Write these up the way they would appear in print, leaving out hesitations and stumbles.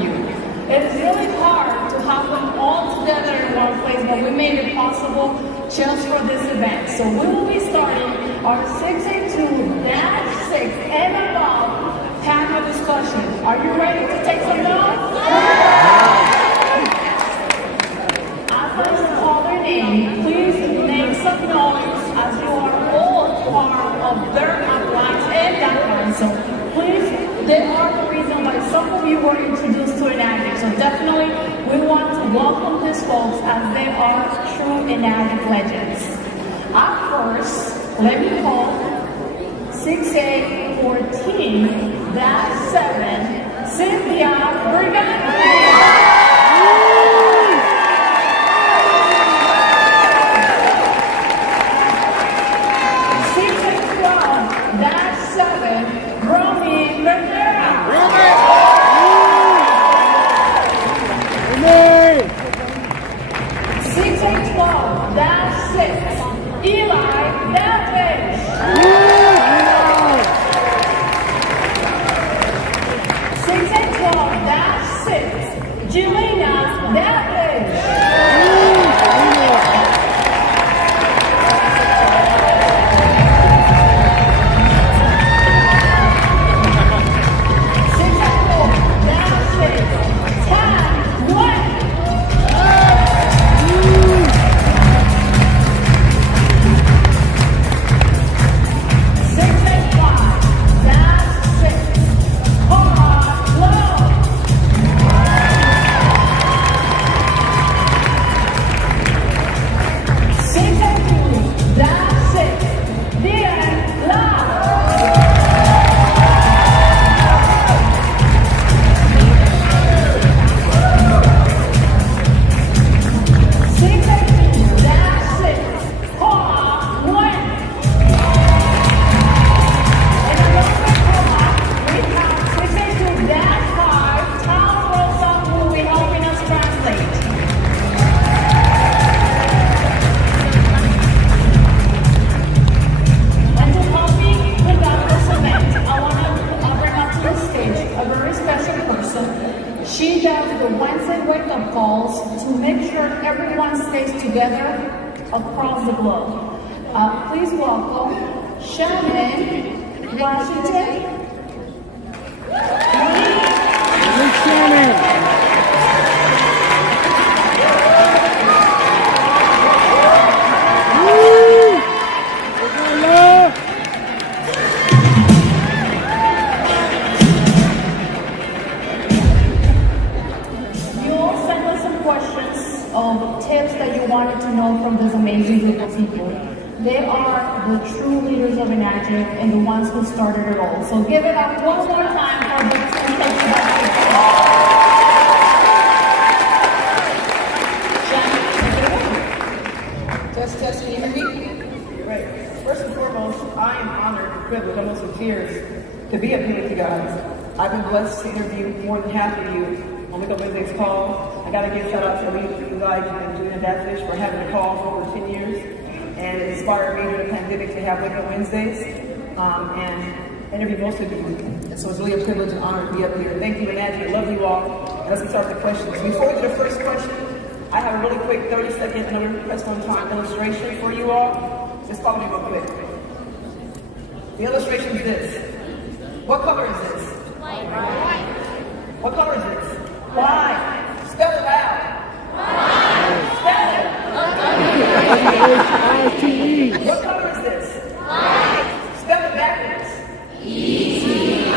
you. It's really hard to have them all together in one place, but we made it possible just for this event. So we will be starting our 682-6 and above panel discussion. Are you ready to take some notes? As I call their name, please make some noise as you are all part of their outlines and guidelines. So please, they are the reason why some of you were introduced to Enagic. So definitely, we want to welcome these folks as they are true Enagic legends. Up first, let me call 6814-7 Cynthia Brigante. 6812-7 Romy Rivera. 6812-6 Eli Davish. 6812-6 Jelena Davish. 684-6 Dang Nguyen. 30-second press on time illustration for you all. Just follow me real quick. The illustration is this. What color is this? White. What color is this? White. Spell it out. White. Spell it. What color is this? White. Spell it backwards. E-T-I-H-W.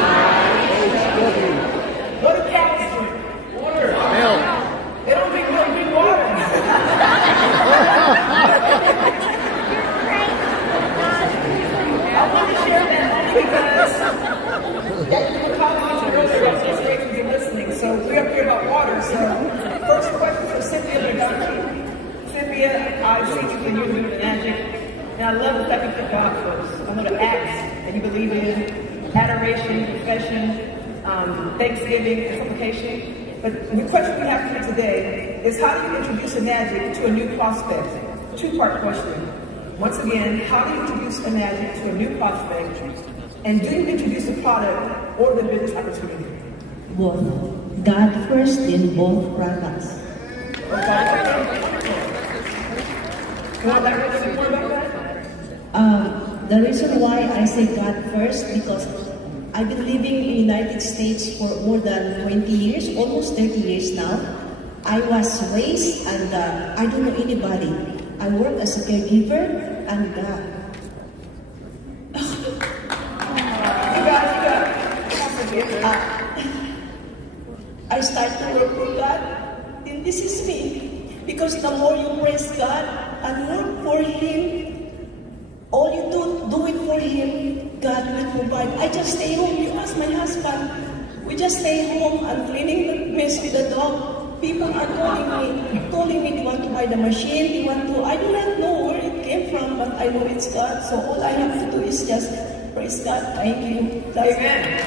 What do cows drink? Water. Milk. They don't drink milk, drink water. I want to share that because you're great to be listening. So we're up here about water. So first question for Cynthia Brigante. Cynthia, I've seen you when you were doing Enagic, and I love the fact you put God first. I know the acts that you believe in, adoration, confession, thanksgiving, and supplication. But the question we have for you today is how do you introduce Enagic to a new prospect? Two-part question. Once again, how do you introduce Enagic to a new prospect? And do you introduce the product or the business opportunity? Well, God first in both products. The reason why I say God first, because I've been living in the United States for more than 20 years, almost 30 years now. I was raised and I don't know anybody. I work as a caregiver and God. I start to work for God, and this is me. Because the more you praise God and work for Him, all you do it for Him, God will provide. I just stay home. You ask my husband. We just stay home and cleaning the mess with the dog. People are calling me, they want to buy the machine, they want to, I do not know where it came from, but I know it's God. So all I have to do is just praise God. Thank you. Amen.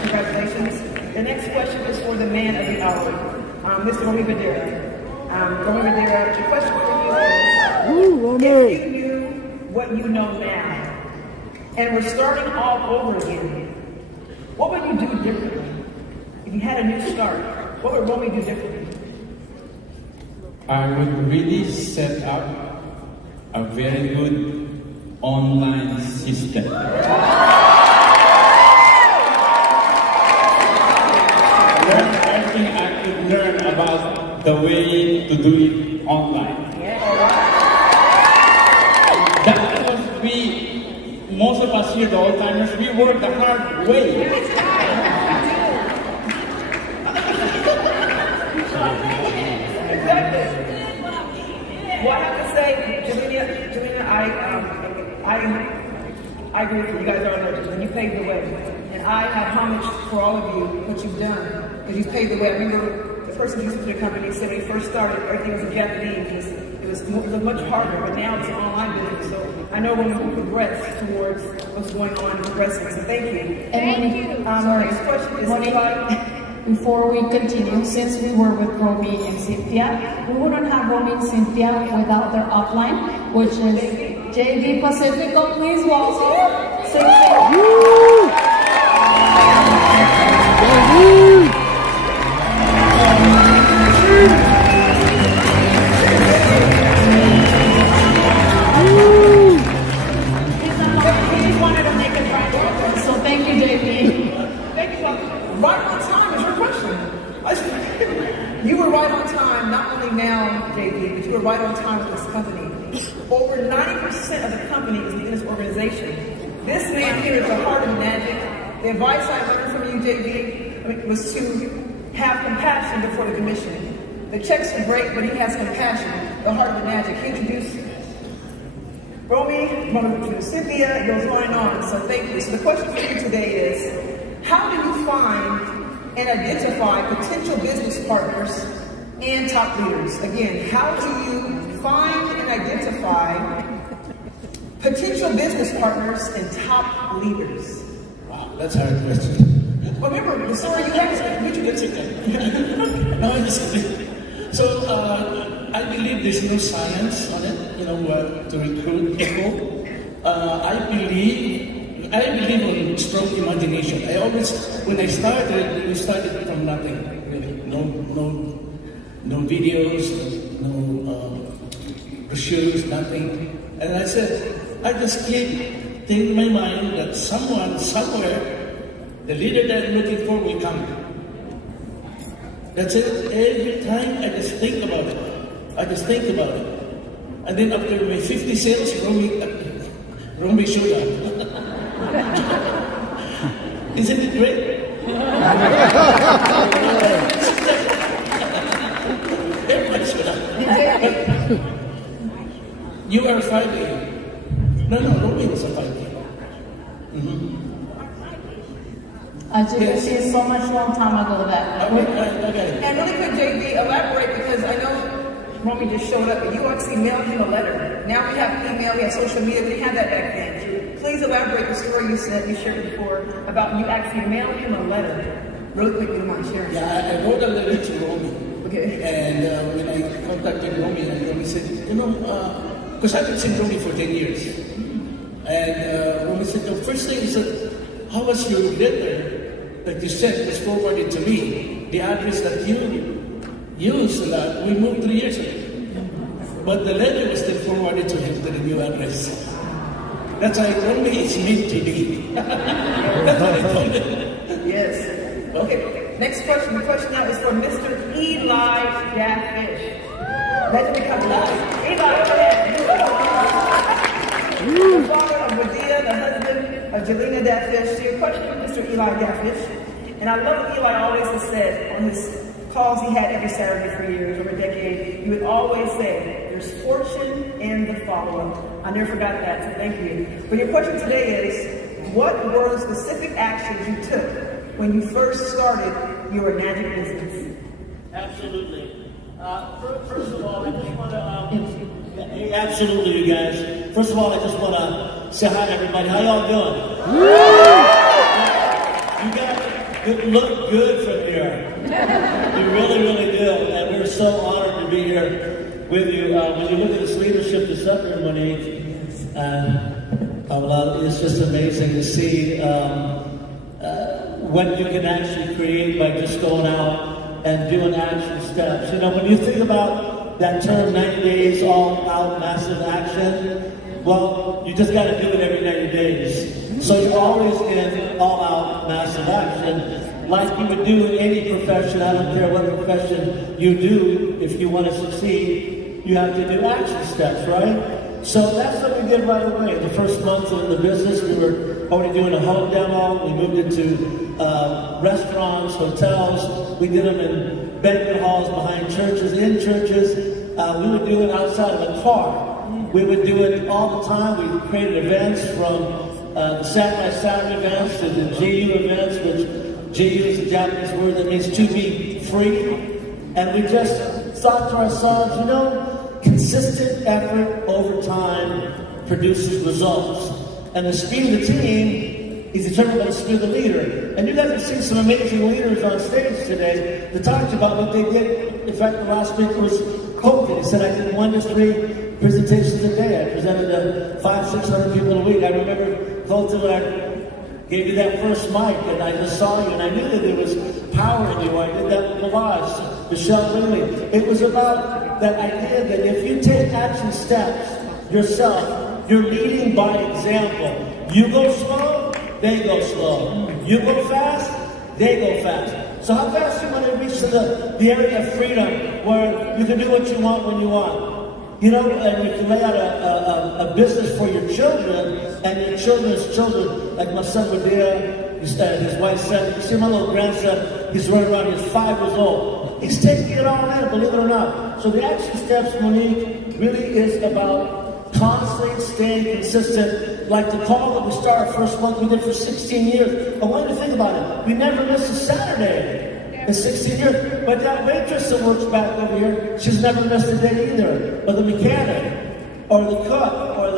Congratulations. The next question is for the man of the hour, Mr. Romy Badera. Romy Badera, the question for you is, if you knew what you know now, and we're starting all over again, what would you do differently? If you had a new start, what would Romy do differently? I would really set up a very good online system. Learn everything I could learn about the way to do it online. That was most of us here, the old-timers, we work the hard way. Well, I have to say, Jelena, I agree with you. You guys are legends, and you paved the way. And I have homage for all of you, what you've done, because you've paved the way. I remember the person who used to the company said when he first started, everything was in Japanese. It was much harder, but now it's an online business. So I know when we progress towards what's going on in progressing. So thank you. Thank you. Our next question is before we continue, since we were with Romy and Cynthia, we wouldn't have Romy and Cynthia without their upline, which is JV Pacifico. Please welcome. Sing. He wanted to make it right, so thank you, JV. Thank you. Right on time is your question. You were right on time, not only now, JP, but you were right on time with this company. Over 90% of the company is in this organization. This man here is the heart of Enagic. The advice I learned from you, JP, was to have compassion before the commission. The checks are great, but he has compassion, the heart of Enagic. He introduced Romy, Cynthia, it goes on and on. So thank you. So the question for you today is, how do you find and identify potential business partners and top leaders? Again, how do you find and identify potential business partners and top leaders? Wow, that's a hard question. Well, remember, the story you have is No, so I believe there's no science on it, to recruit people. I believe in strong imagination. I always, when I started, we started from nothing. Really. No videos, no brochures, nothing. And I said, I just keep in my mind that someone, somewhere, the leader that I'm looking for will come. That's it. Every time I just think about it. And then after my 50 sales, Romy showed up. Isn't it great? Everybody showed up. You are 5A. No, Romy was a 5A. As you can see, so much long time ago that. Okay. And really quick, JB, elaborate, because I know Romy just showed up, and you actually mailed him a letter. Now we have email, we have social media, we didn't have that back then. Please elaborate the story you shared before about you actually mailed him a letter. Really quick, you don't mind sharing. Yeah, I wrote a letter to Romy. Okay. And when I contacted Romy, and Romy said, because I've been seeing Romy for 10 years. And when we said, the first thing he said, how was your letter that you sent was forwarded to me? The address that you used, we moved 3 years ago. But the letter was still forwarded to him to the new address. That's why only it's meant to be. That's what I told him. Yes. Okay. Next question. The question now is for Mr. Eli Gafish. Let me come live. Eli, go ahead. The father of Wadia, the husband of Jelena Gafish. So your question for Mr. Eli Gafish. And I love what Eli always has said on his calls he had every Saturday for years, over a decade. He would always say, there's fortune in the follow-up. I never forgot that, so thank you. But your question today is, what were the specific actions you took when you first started your Enagic business? Absolutely. First of all, I just want to, absolutely, you guys. First of all, I just want to say hi to everybody. How y'all doing? You guys look good from here. You really, really do. And we're so honored to be here with you. When you look at this leadership that's up here, Monique, it's just amazing to see what you can actually create by just going out and doing action steps. You know, when you think about that term, 90 days, all out massive action, well, you just got to do it every 90 days. So you're always in all out massive action. Like you would do in any profession, I don't care what profession you do, if you want to succeed, you have to do action steps, right? So that's what we did right away. The first month of the business, we were already doing a home demo. We moved into restaurants, hotels. We did them in banquet halls, behind churches, in churches. We would do it outside of a car. We would do it all the time. We created events from the Saturday events to the GU events, which GU is a Japanese word that means to be free. And we just thought to ourselves, you know, consistent effort over time produces results. And the speed of the team is determined by the speed of the leader. And you guys have seen some amazing leaders on stage today that talked about what they did. In fact, the last speaker was COVID. He said, I did 1 to 3 presentations a day. I presented to 500-600 people a week. I remember Colton when I gave you that first mic, and I just saw you, and I knew that there was power in you. I did that with Balazs, Michelle Lilly. It was about that idea that if you take action steps yourself, you're leading by example. You go slow, they go slow. You go fast, they go fast. So how fast do you want to reach to the area of freedom where you can do what you want when you want? You know, and you can lay out a business for your children and your children's children, like my son Wadia, his wife said, you see my little grandson, he's running around, he's 5 years old. He's taking it all in, believe it or not. So the action steps, Monique, really is about constantly staying consistent. Like the call that we started first month, we did for 16 years. I want you to think about it. We never missed a Saturday. In 16 years. But that waitress that works back over here, she's never missed a day either. Or the mechanic, or the cook, or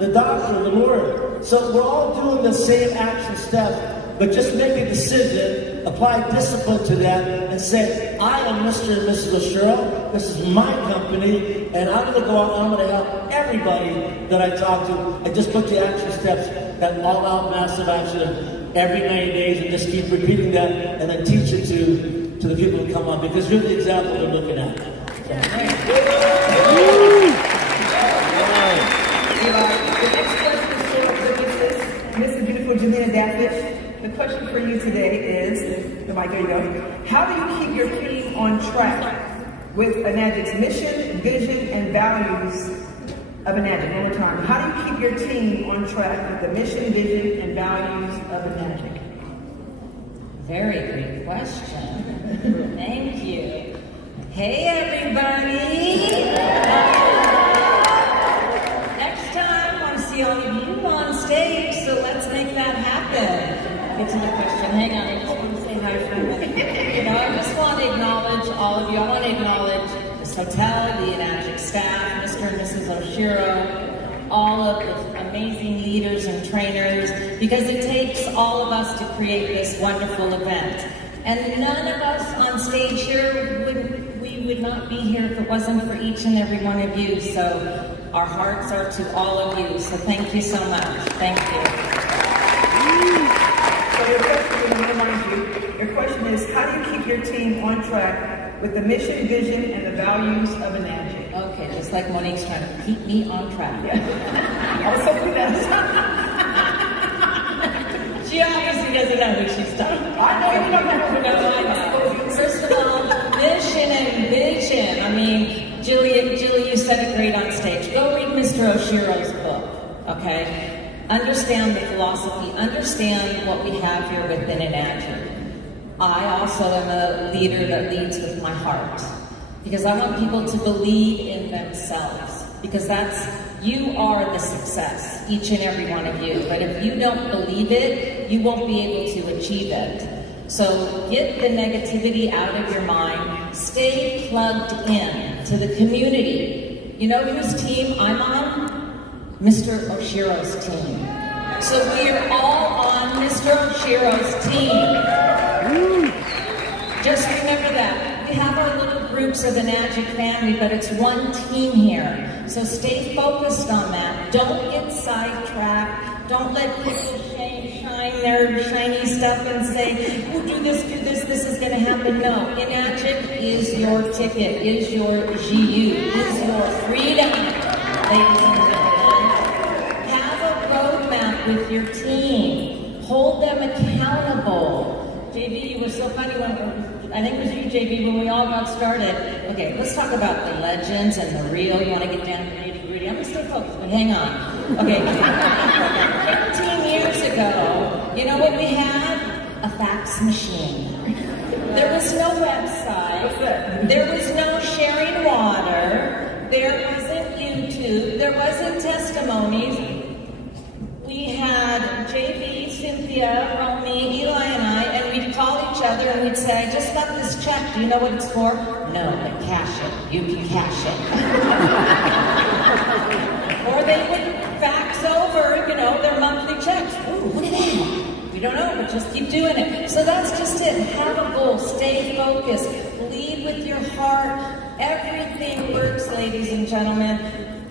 the doctor, or the lawyer. So we're all doing the same action steps, but just make a decision, apply discipline to that, and say, I am Mr. and Mrs. Oshiro, this is my company, and I'm going to go out and I'm going to help everybody that I talk to, and just put the action steps, that all-out massive action every 90 days, and just keep repeating that, and then teach it to the people who come on, because you're the example they're looking at. The next question is for Mrs. Beautiful Jelena Gafish. The question for you today is, the mic, there you go. How do you keep your team on track with Enagic's mission, vision, and values of Enagic? One more time. How do you keep your team on track with the mission, vision, and values of Enagic? Very great question. Thank you. Hey, everybody. Next time, I see all of you on stage, so let's make that happen. Get to the question. Hang on, I just want to say hi for a minute. You know, I just want to acknowledge all of you. I want to acknowledge this hotel, the Enagic staff, Mr. and Mrs. Oshiro, all of the amazing leaders and trainers, because it takes all of us to create this wonderful event. And none of us on stage here would not be here if it wasn't for each and every one of you. So our hearts are to all of you. So thank you so much. Thank you. So your question is, how do you keep your team on track with the mission, vision, and the values of Enagic? Okay, just like Monique's trying to keep me on track. I was hoping that. She obviously doesn't know who she's talking about. I know you don't know. No, I know. First of all, mission and vision. I mean, Julie, you said it great on stage. Go read Mr. Oshiro's book, okay? Understand the philosophy. Understand what we have here within Enagic. I also am a leader that leads with my heart, because I want people to believe in themselves, because you are the success, each and every one of you. But if you don't believe it, you won't be able to achieve it. So get the negativity out of your mind. Stay plugged in to the community. You know whose team I'm on? Mr. Oshiro's team. So we are all on Mr. Oshiro's team. Just remember that. We have our little groups of Enagic family, but it's one team here. So stay focused on that. Don't get sidetracked. Don't let people shine their shiny stuff and say, oh, do this, this is going to happen. No, Enagic is your ticket, is your GU, is your freedom, ladies and gentlemen. Have a roadmap with your team. Hold them accountable. JB, you were so funny I think it was you, JB, when we all got started. Okay, let's talk about the legends and the real. You want to get down to the nitty-gritty? I'm going to stay focused, but hang on. Okay, 15 years ago, you know what we had? A fax machine. There was no website. There was no sharing water. There wasn't YouTube. There wasn't testimonies. We had JB, Cynthia, Romy, Eli, and I, and we'd call each other and we'd say, I just got this check. Do you know what it's for? No, but cash it. You can cash it. Or they would fax over, their monthly checks. Ooh, look at that. We don't know, but just keep doing it. So that's just it. Have a goal. Stay focused. Lead with your heart. Everything works, ladies and gentlemen.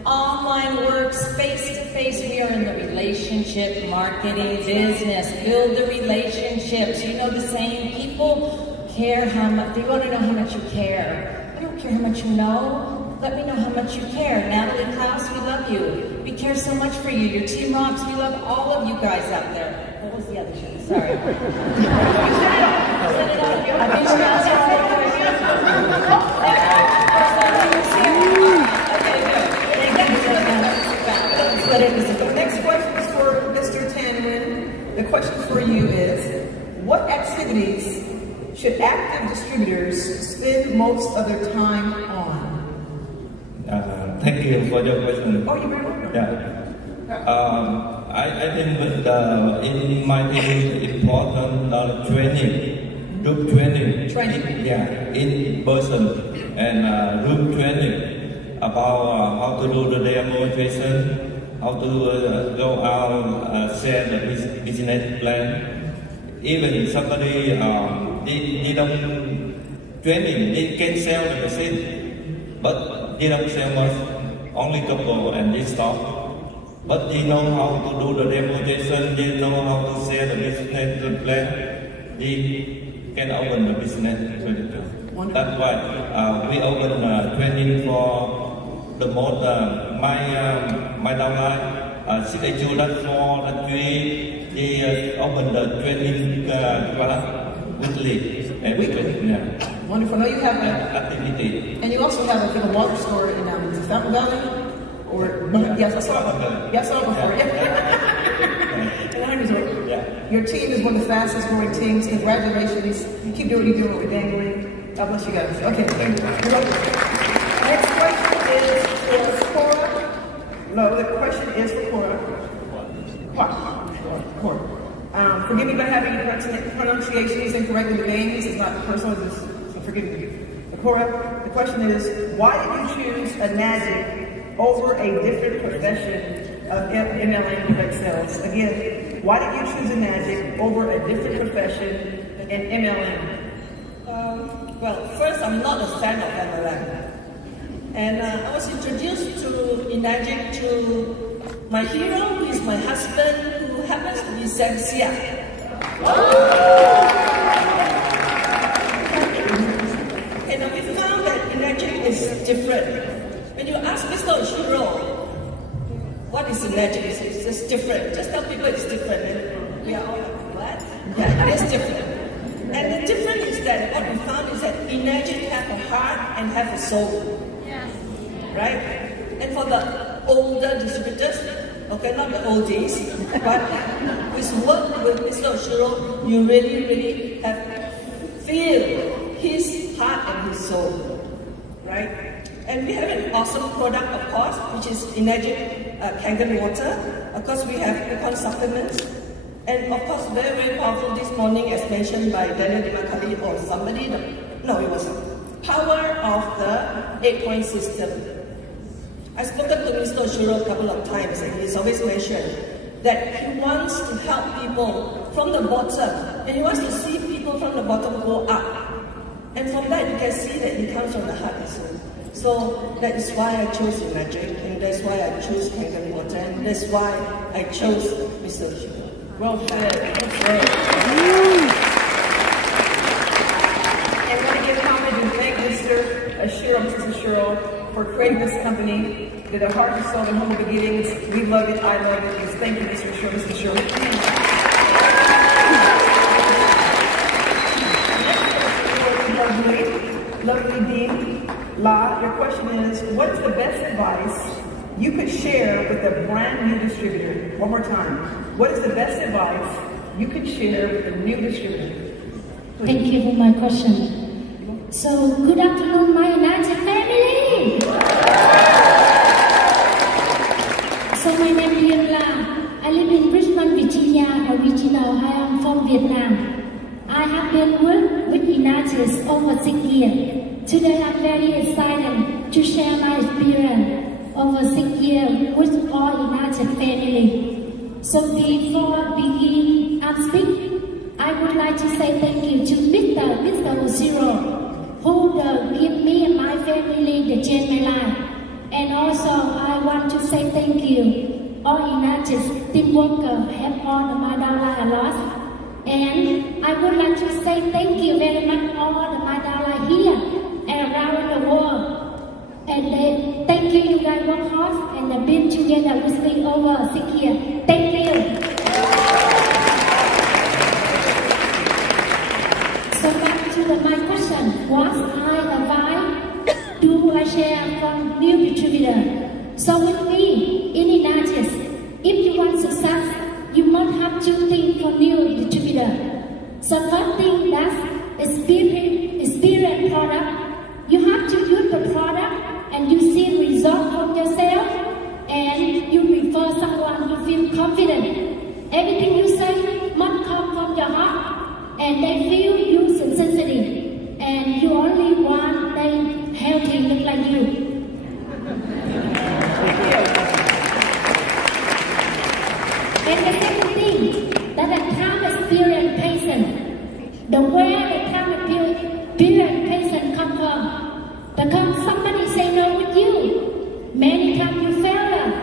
Online works, face-to-face. We are in the relationship marketing business. Build the relationships. You know the saying, people care how much, they want to know how much you care. I don't care how much you know. Let me know how much you care. Natalie Klaus, we love you. We care so much for you. Your team rocks. We love all of you guys out there. What was the other show? Sorry. Set it up. I think she got The next question is for Mr. Tanwin. The question for you is, what activities should active distributors spend most of their time on? Thank you for your question. Oh, you're very welcome. Yeah. I think that in my team it's important training, group training. In person and room training about how to do the demonstration. How to go out, share the business plan. Even somebody they don't training, they can sell the machine, but they don't sell much, only couple and they stop. But they know how to do the demonstration, they know how to share the business plan, they can open the business. That's why we open training for the most my downline signature that for that we open the training class weekly. Wonderful. Now you have activity. And you also have a water store in Fountain Valley? Yes, I saw it. Yes, I saw it before. Yeah. Your team is one of the fastest growing teams. Congratulations. Keep doing what you're doing with Dang Nguyen. God bless you guys. Okay, thank you. Next question is for Cora. No, the question is for Cora. Cora. Forgive me for having pronunciations incorrect in the names. It's not personal, just forgive me. Cora, the question is, why did you choose Enagic over a different profession of MLM direct sales? Again, why did you choose Enagic over a different profession in MLM? Well, first, I'm not a fan of MLM. And I was introduced to Enagic to my hero, who is my husband, who happens to be Sensia. And we found that Enagic is different. When you ask Mr. Oshiro, what is Enagic? It's just different. Just tell people it's different. And we are all like, what? Yeah, it is different. And the difference is that what we found is that Enagic have a heart and have a soul. Yes. Right? And for the older distributors, okay, not the oldies, but with work with Mr. Oshiro, you really have feel his heart and his soul. Right? And we have an awesome product, of course, which is Enagic Kangen water. Of course, we have econ supplements. And of course, very powerful this morning, as mentioned by Daniel Dimacale or somebody. No, it was power of the 8-point system. I've spoken to Mr. Oshiro a couple of times, and he's always mentioned that he wants to help people from the bottom, and he wants to see people from the bottom go up. And from that, you can see that it comes from the heart and soul. So that is why I chose Enagic, and that's why I chose Kangen water, and that's why I chose Mr. Oshiro. Well said. That's right. And I want to give homage and thank Mr. Oshiro for creating this company with a heart and soul and humble beginnings. We love it. I love it. Thank you, Mr. Oshiro. Mr. Oshiro. Lovely Dean La, your question is, what is the best advice you could share with a brand new distributor? One more time. What is the best advice you could share with a new distributor? Please. Thank you for my question. So, good afternoon, my Enagic family. So, my name is Liam La. I live in Richmond, Virginia, original. I am from Vietnam. I have been working with Enagic over 6 years. Today, I'm very excited to share my experience over 6 years with all Enagic family. So before begin speak, I would like to say thank you to Mr. Oshiro, who give me and my family the change my life. And also, I want to say thank you all Enagic team workers have all my dollar lost. And I would like to say thank you very much all the my dollar here and around the world. And thank you guys work hard and have been together with me over 6 years. Thank you. So back to my question, what do I share from new distributor? So with me in Enagic, if you want success, you must have 2 things for new distributor. So first thing, that's experience product. You have to use the product and you see results from yourself, and you refer someone who feels confident. Everything you say must come from your heart, and they feel you sincerity, and you only want them healthy, look like you. And the second thing, that a time experienced patient, the way the time experienced patient come from. Because somebody say no with you, many times you fail,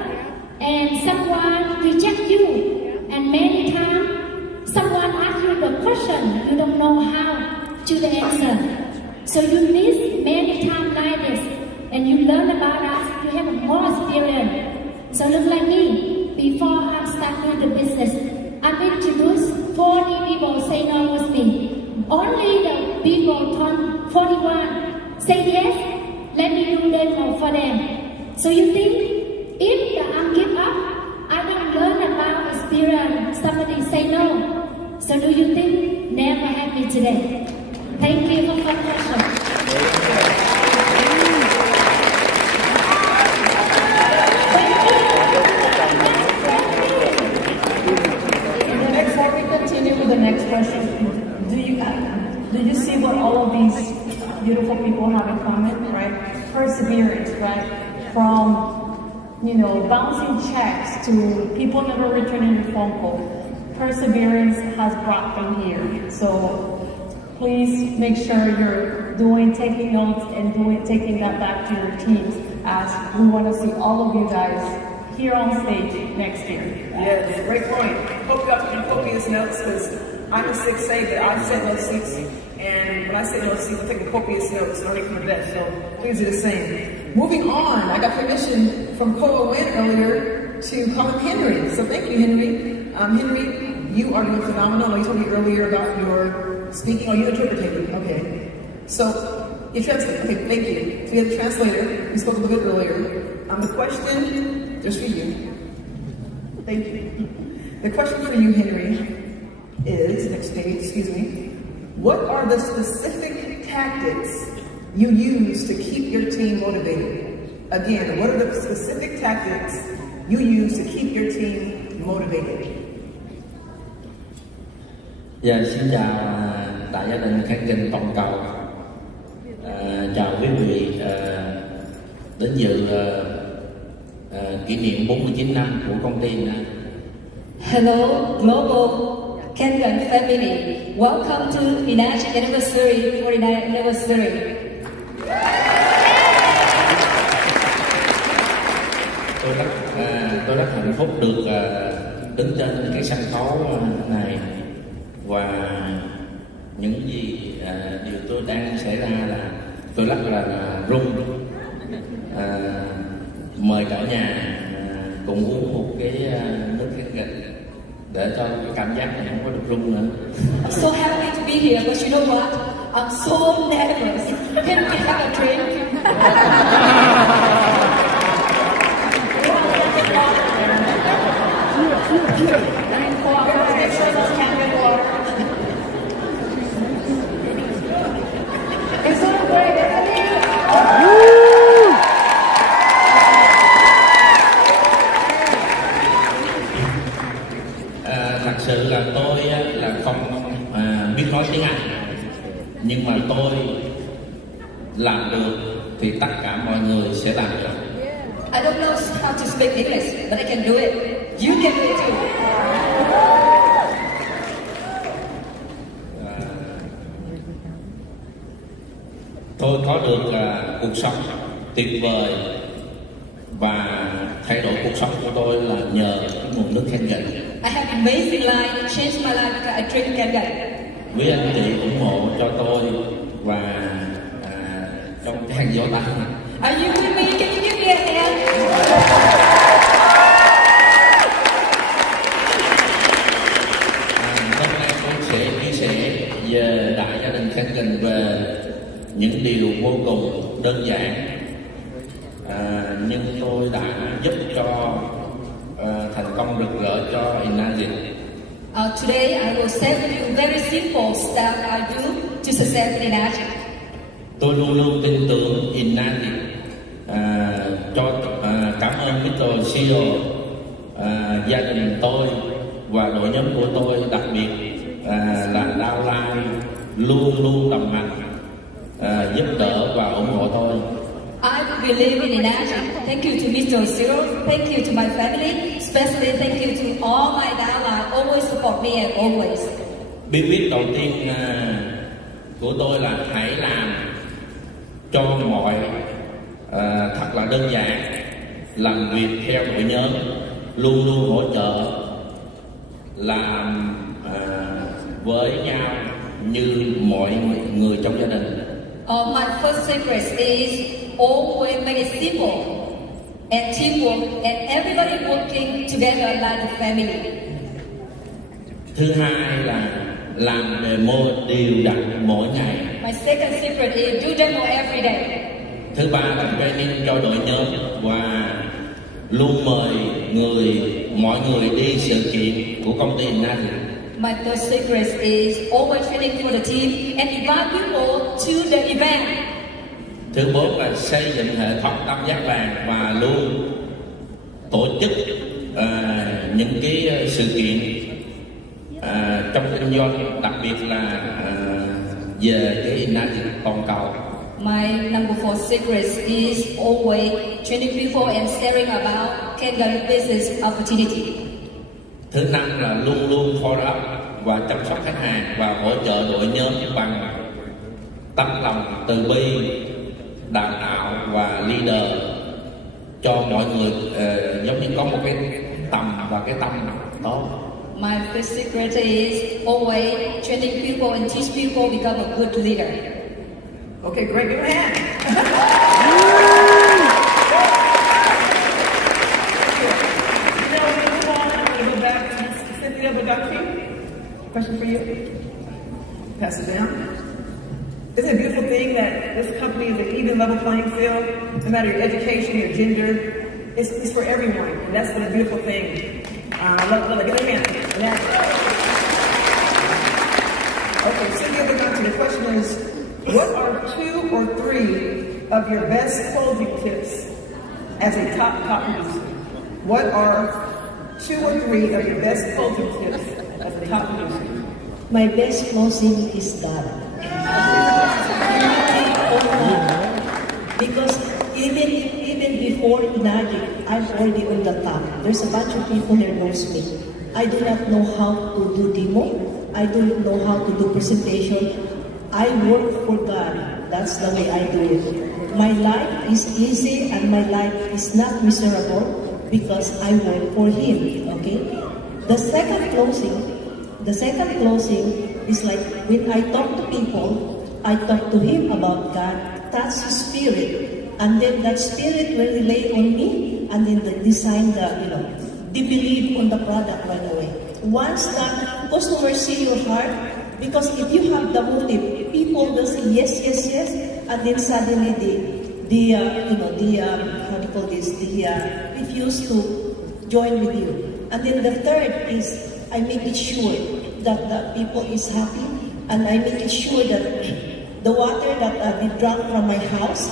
and someone reject you, and many times someone asks you the question, you don't know how to the answer. So you miss many times like this, and you learn about us, you have more experience. So look like me, before I started the business, I've introduced 40 people say no with me. Only the people turn 41 say yes, let me do demo for them. So you think, if I give up, I don't learn about experience, somebody say no. So do you think, never happy today? Thank you for the question. Before we continue with the next question, do you see what all of these beautiful people have in common, right? Perseverance, right? From, bouncing checks to people never returning your phone call. Perseverance has brought them here. So please make sure you're taking notes and taking that back to your teams, as we want to see all of you guys here on stage next year. Yes, great point. Hope you guys can copious notes, because I'm a 6A, but I've said those seats, and when I say those seats, I'm taking copious notes, learning from the best, so please do the same. Moving on, I got permission from Croix earlier to call up Henry, so thank you, Henry. Henry, you are doing phenomenal. You told me earlier about your speaking, or you interpreted. Okay. So, you translate. Okay, thank you. So we have a translator. We spoke a little bit earlier. The question, just for you. Thank you. The question for you, Henry, is, next page, excuse me. What are the specific tactics you use to keep your team motivated? Again, what are the specific tactics you use to keep your team motivated? Dạ, xin chào đại gia đình khán giả toàn cầu. Chào quý vị đến dự kỷ niệm 49 năm của công ty. Hello, global Kengan family. Welcome to Enagic anniversary, 49th anniversary. Tôi rất hạnh phúc được đứng trên cái sân khấu này, và những gì điều tôi đang xảy ra là tôi rất là rung. Mời cả nhà cùng uống một cái nước khăn gạch để cho cái cảm giác này không có được rung nữa. I'm so happy to be here, but you know what? I'm so nervous. Can we have a drink? Thật sự là tôi là không biết nói tiếng Anh, nhưng mà tôi làm được thì tất cả mọi người sẽ làm được. I don't know how to speak English, but I can do it. You can do it too. Tôi có được cuộc sống tuyệt vời, và thay đổi cuộc sống của tôi là nhờ cái nguồn nước khen ngợi. I have amazing life. It changed my life because I drink Kengan. Quý anh chị ủng hộ cho tôi và trong cái hàng gió tay. Are you with me? Can you give me a hand? Hôm nay tôi sẽ chia sẻ về đại gia đình khen ngợi, về những điều vô cùng đơn giản, nhưng tôi đã giúp cho thành công rực rỡ cho Enagic. Today I will share with you very simple stuff I do to success in Enagic. Tôi luôn luôn tin tưởng Enagic. Cảm ơn Mr. CEO, gia đình tôi và đội nhóm của tôi, đặc biệt là Darren, luôn luôn đồng hành, giúp đỡ và ủng hộ tôi. I believe in Enagic. Thank you to Mr. Zero. Thank you to my family. Especially thank you to all my downline. Always support me and always. Bí quyết đầu tiên của tôi là hãy làm cho mọi thật là đơn giản, làm việc theo đội nhóm, luôn luôn hỗ trợ, làm với nhau như mọi người trong gia đình. My first secret is always make it simple and teamwork and everybody working together like a family. Thứ hai là làm demo đều đặn mỗi ngày. My second secret is do demo every day. Thứ ba là training cho đội nhóm và luôn mời mọi người đi sự kiện của công ty Enagic. My third secret is always training for the team and invite people to the event. Thứ bốn là xây dựng hệ thống tam giác vàng và luôn tổ chức những cái sự kiện trong kinh doanh, đặc biệt là về cái Enagic toàn cầu. My number 4 secret is always training people and sharing about Kengan business opportunity. Thứ năm là luôn luôn follow up và chăm sóc khách hàng và hỗ trợ đội nhóm bằng tấm lòng từ bi, đào tạo và leader cho mọi người giống như có một cái tầm và cái tâm tốt. My fifth secret is always training people and teach people become a good leader. Okay, great, give a hand. Now we're going to move on. I'm going to go back to Cynthia Bagatti. Question for you. Pass it down. Isn't it a beautiful thing that this company is an even level playing field? No matter your education, your gender, it's for everyone. And that's what a beautiful thing. Love it. Give it a hand. Okay, Cynthia Bagatti, the question is, what are 2 or 3 of your best clothing tips as a top producer? What are 2 or 3 of your best clothing tips as a top producer? My best closing is God. Because even before Enagic, I'm already on the top. There's a bunch of people that knows me. I do not know how to do demo. I don't know how to do presentation. I work for God. That's the way I do it. My life is easy and my life is not miserable because I work for Him. Okay. The second closing is like when I talk to people, I talk to him about God. That's His Spirit, and then that Spirit will relay on me, and then they design they believe on the product right away. Once that customers see your heart, because if you have the motive, people will say yes, yes, yes, and then suddenly they refuse to join with you. And then the third is I make it sure that the people is happy, and I make it sure that the water that they drank from my house,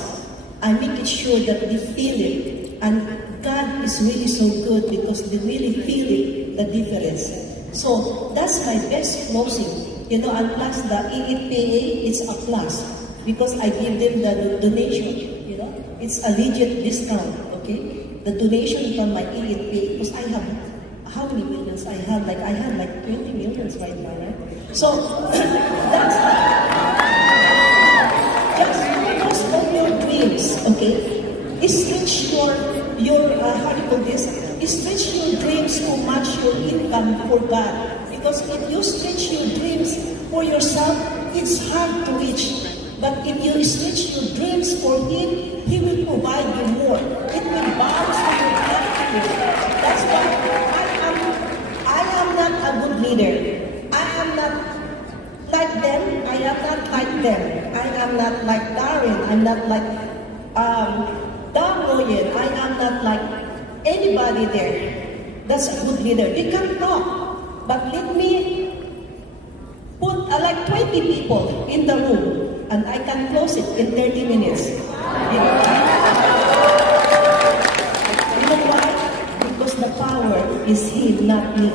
I make it sure that they feel it. And God is really so good because they really feel it, the difference. So that's my best closing. And plus the EEPA is a plus because I give them the donation. It's a legit discount. Okay, the donation from my EEPA because I have how many millions I have? I have 20 millions right now, right? So that's just because of your dreams. Okay, stretch your stretch your dreams to match your income for God. Because if you stretch your dreams for yourself, it's hard to reach. But if you stretch your dreams for Him, He will provide you more. It will bounce to your gratitude. That's why I am not a good leader. I am not like them. I am not like them. I am not like Darren. I'm not like Dang Nguyen. I am not like anybody there. That's a good leader. We can talk, but let me put like 20 people in the room, and I can close it in 30 minutes. You know why? Because the power is Him, not me.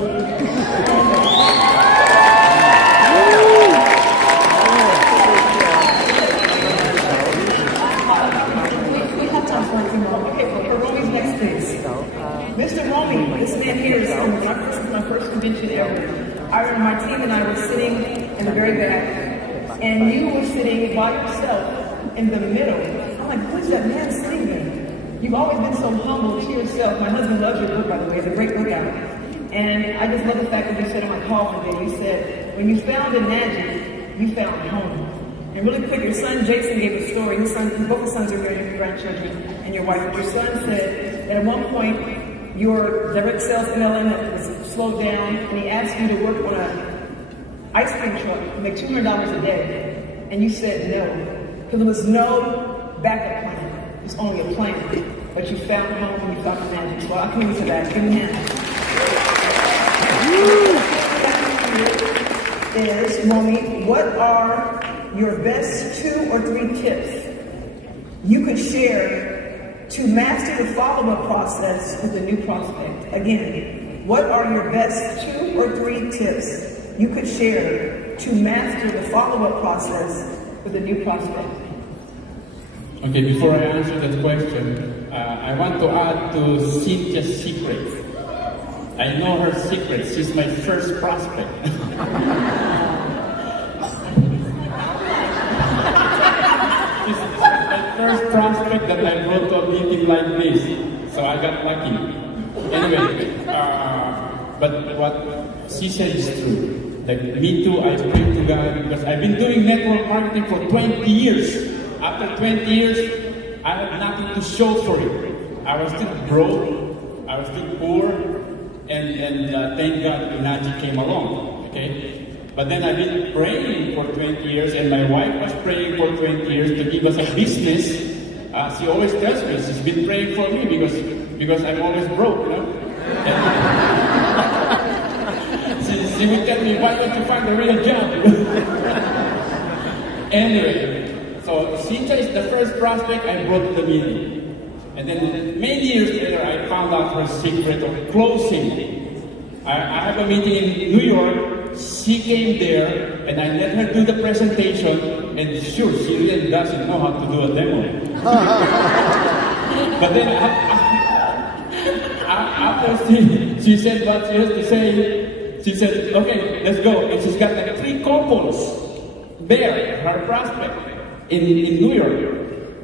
We have time for a few more. Okay, for Romy's next things. Mr. Romy, this man here is my first convention ever. My team and I were sitting in the very back, and you were sitting by yourself in the middle. I'm like, who's that man sitting there? You've always been so humble to yourself. My husband loves your book, by the way. It's a great book out. And I just love the fact that you said on my call one day, you said, when you found Enagic, you found home. And really quick, your son Jason gave a story. Both his sons are your grandchildren and your wife. But your son said that at one point, your direct sales MLM was slowed down, and he asked you to work on an ice cream truck to make $200 a day. And you said no, because there was no backup plan. It was only a plan. But you found home and you found Enagic. So I can use that. Give me a hand. Is, Romy, what are your best 2 or 3 tips you could share to master the follow-up process with a new prospect? Again, what are your best 2 or 3 tips you could share to master the follow-up process with a new prospect? Okay, before I answer that question, I want to add to Cynthia's secret. I know her secret. She's my first prospect. She's my first prospect that I brought to a meeting like this. So I got lucky. Anyway, but what she said is true. Like me too, I pray to God because I've been doing network marketing for 20 years. After 20 years, I had nothing to show for it. I was still broke, I was still poor, and thank God Enagic came along, okay? But then I've been praying for 20 years, and my wife was praying for 20 years to give us a business. She always tells me she's been praying for me because I'm always broke, you know? She would tell me, why don't you find a real job? Anyway, so Cynthia is the first prospect I brought to the meeting. And then many years later, I found out her secret of closing. I have a meeting in New York. She came there, and I let her do the presentation. And sure, she really doesn't know how to do a demo. But then after she said what she has to say, she said, okay, let's go. And she's got like 3 couples there, her prospect, in New York.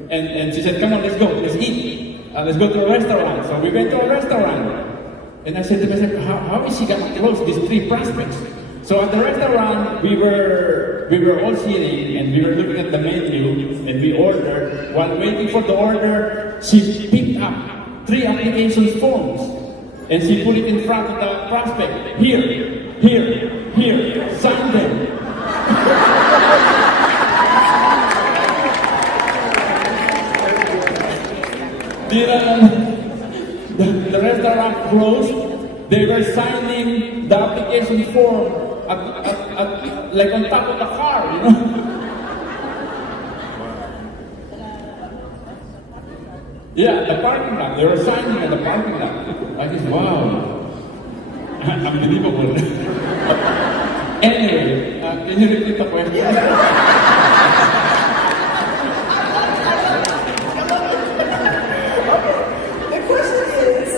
And she said, come on, let's go, let's eat. Let's go to a restaurant. So we went to a restaurant. And I said to myself, how is she going to close these 3 prospects? So at the restaurant, we were all sitting and we were looking at the menu and we ordered. While waiting for the order, she picked up 3 application forms. And she put it in front of the prospect. Here, sign them. The restaurant closed. They were signing the application form like on top of the car, you know. Yeah, the parking lot. They were signing at the parking lot. I just, wow. Unbelievable. Anyway, can you repeat the question? The question is,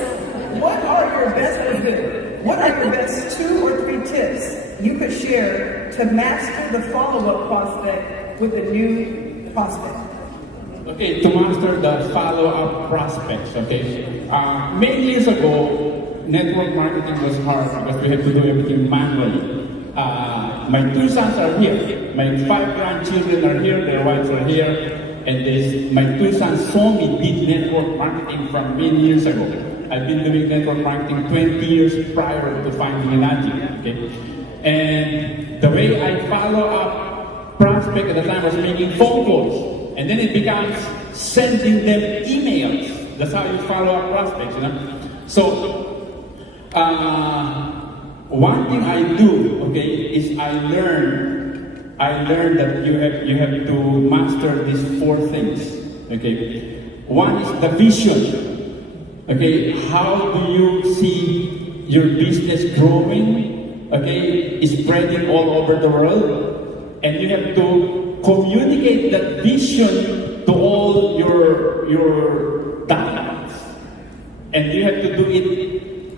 what are your best 2 or 3 tips you could share to master the follow-up prospect with a new prospect? Okay, to master the follow-up prospects, okay. Many years ago, network marketing was hard because we had to do everything manually. My 2 sons are here. My 5 grandchildren are here, their wives are here. And my 2 sons saw me did network marketing from many years ago. I've been doing network marketing 20 years prior to finding Enagic, okay. And the way I follow up prospect at the time was making phone calls. And then it becomes sending them emails. That's how you follow up prospects, you know. So, one thing I do, okay, is I learn that you have to master these 4 things, okay. One is the vision, okay. How do you see your business growing, okay, spreading all over the world, and you have to communicate that vision to all your downlines, and you have to do it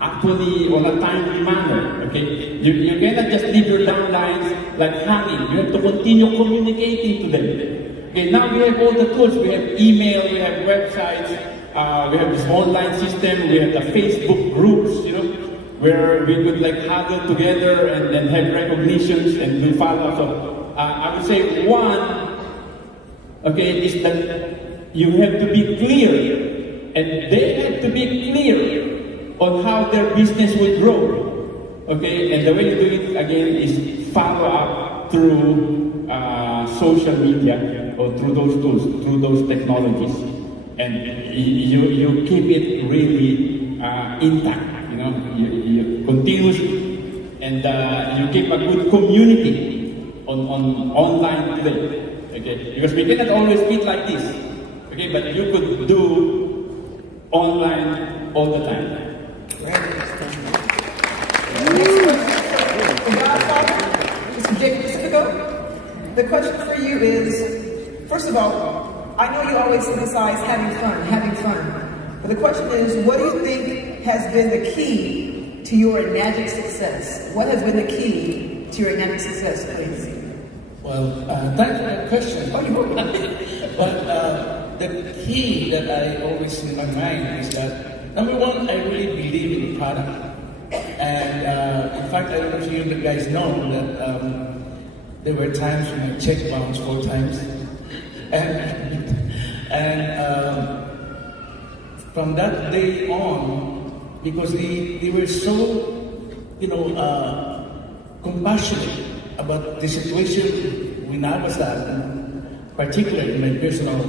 actually on a timely manner, okay? You cannot just leave your downlines like hanging. You have to continue communicating to them. Okay, now we have all the tools. We have email, we have websites, we have this online system, we have the Facebook groups, you know, where we could like huddle together and have recognitions and do follow-up. So, I would say one, okay, is that you have to be clear, and they have to be clear on how their business will grow, okay? And the way you do it, again, is follow up through social media or through those tools, through those technologies. And you keep it really intact, you know, you continuously, and you keep a good community on online today, okay? Because we cannot always meet like this, okay? But you could do online all the time. The question for you is, first of all, I know you always emphasize having fun. But the question is, what do you think has been the key to your Enagic success? What has been the key to your Enagic success, please? Well, thanks for that question. Oh, you're welcome. But the key that I always in my mind is that, number one, I really believe in the product. And in fact, I don't know if you guys know that there were times when my check bounced 4 times. And from that day on, because they were so, compassionate about the situation when I was at, particularly in my personal,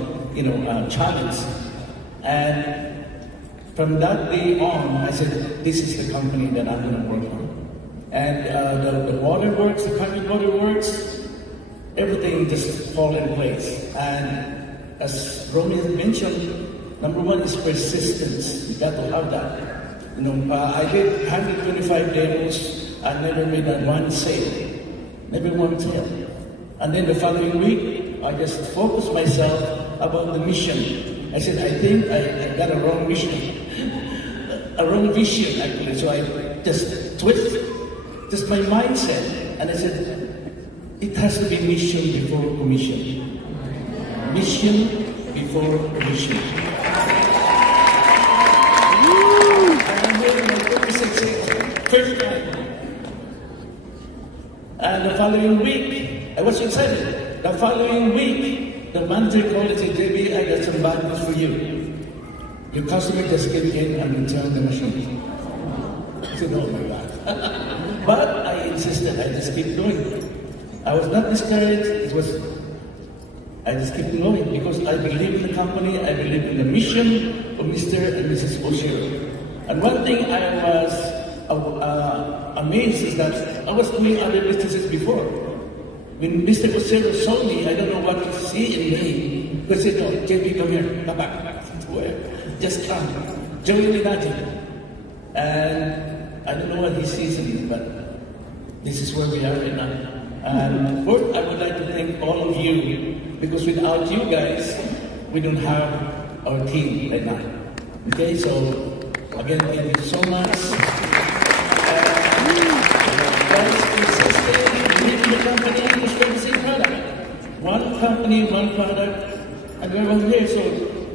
challenge. And from that day on, I said, this is the company that I'm going to work on. And the water works, the concrete water works, everything just fall in place. And as Romy has mentioned, number one is persistence. You got to have that. I did 125 demos. I never made that one sale. Never one sale. And then the following week, I just focused myself about the mission. I said, I think I got a wrong mission. A wrong vision, actually. So I just twisted just my mindset. And I said, it has to be mission before commission. Mission before commission. And I'm here in my 36 years. First time. And the following week, I was excited. The following week, the manager called and said, JB, I got some bad news for you. Your customer just came in and returned the machine. I said, oh my God. But I insisted, I just keep doing it. I was not discouraged, I just keep going because I believe in the company, I believe in the mission of Mr. and Mrs. Oshiro. And one thing I was amazed is that I was doing other businesses before. When Mr. Oshiro saw me, I don't know what to see in me. He said, no, JB, come here, come back. Just come. Join Enagic. And I don't know what he sees in me, but this is where we are right now. And fourth, I would like to thank all of you, because without you guys, we don't have our team right now. Okay, so again, thank you so much. Guys, persistent, believe in the company, and push the same product. One company, one product, and we're all here. So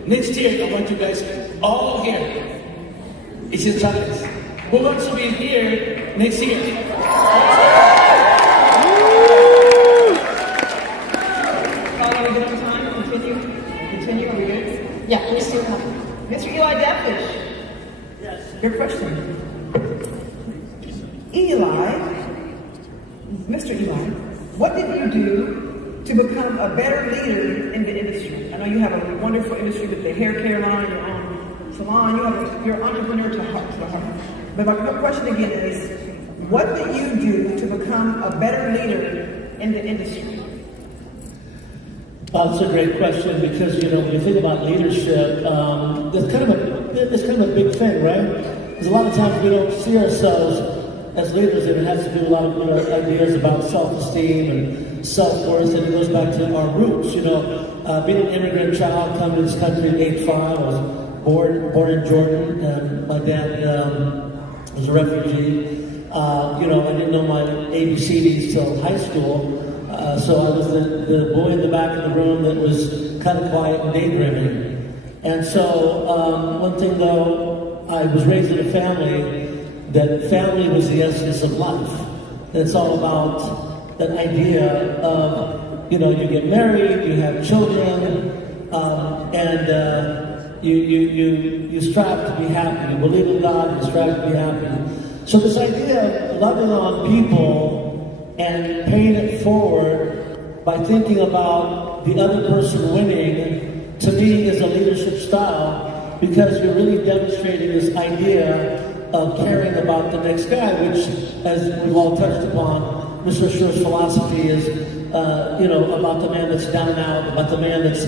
next year, I want you guys all here. It's a challenge. Who wants to be here next year? Continue, are we good? Yeah, Mr. Mr. Eli Defish. Yes. Your question. Mr. Eli, what did you do to become a better leader in the industry? I know you have a wonderful industry with the hair care line, your own salon, you're an entrepreneur to heart. But my question again is, what did you do to become a better leader in the industry? That's a great question because, when you think about leadership, that's kind of a big thing, right? Because a lot of times we don't see ourselves as leaders, and it has to do a lot of ideas about self-esteem and self-worth, and it goes back to our roots, being an immigrant child, coming to this country in '85, I was born in Jordan, and my dad was a refugee. I didn't know my ABCDs till high school. So I was the boy in the back of the room that was kind of quiet and daydreaming. And so one thing though, I was raised in a family that family was the essence of life. And it's all about that idea of, you get married, you have children, and you strive to be happy. You believe in God, you strive to be happy. So this idea of loving on people and paying it forward by thinking about the other person winning, to me, is a leadership style, because you're really demonstrating this idea of caring about the next guy, which, as we've all touched upon, Mr. Schur's philosophy is, about the man that's down and out, about the man that's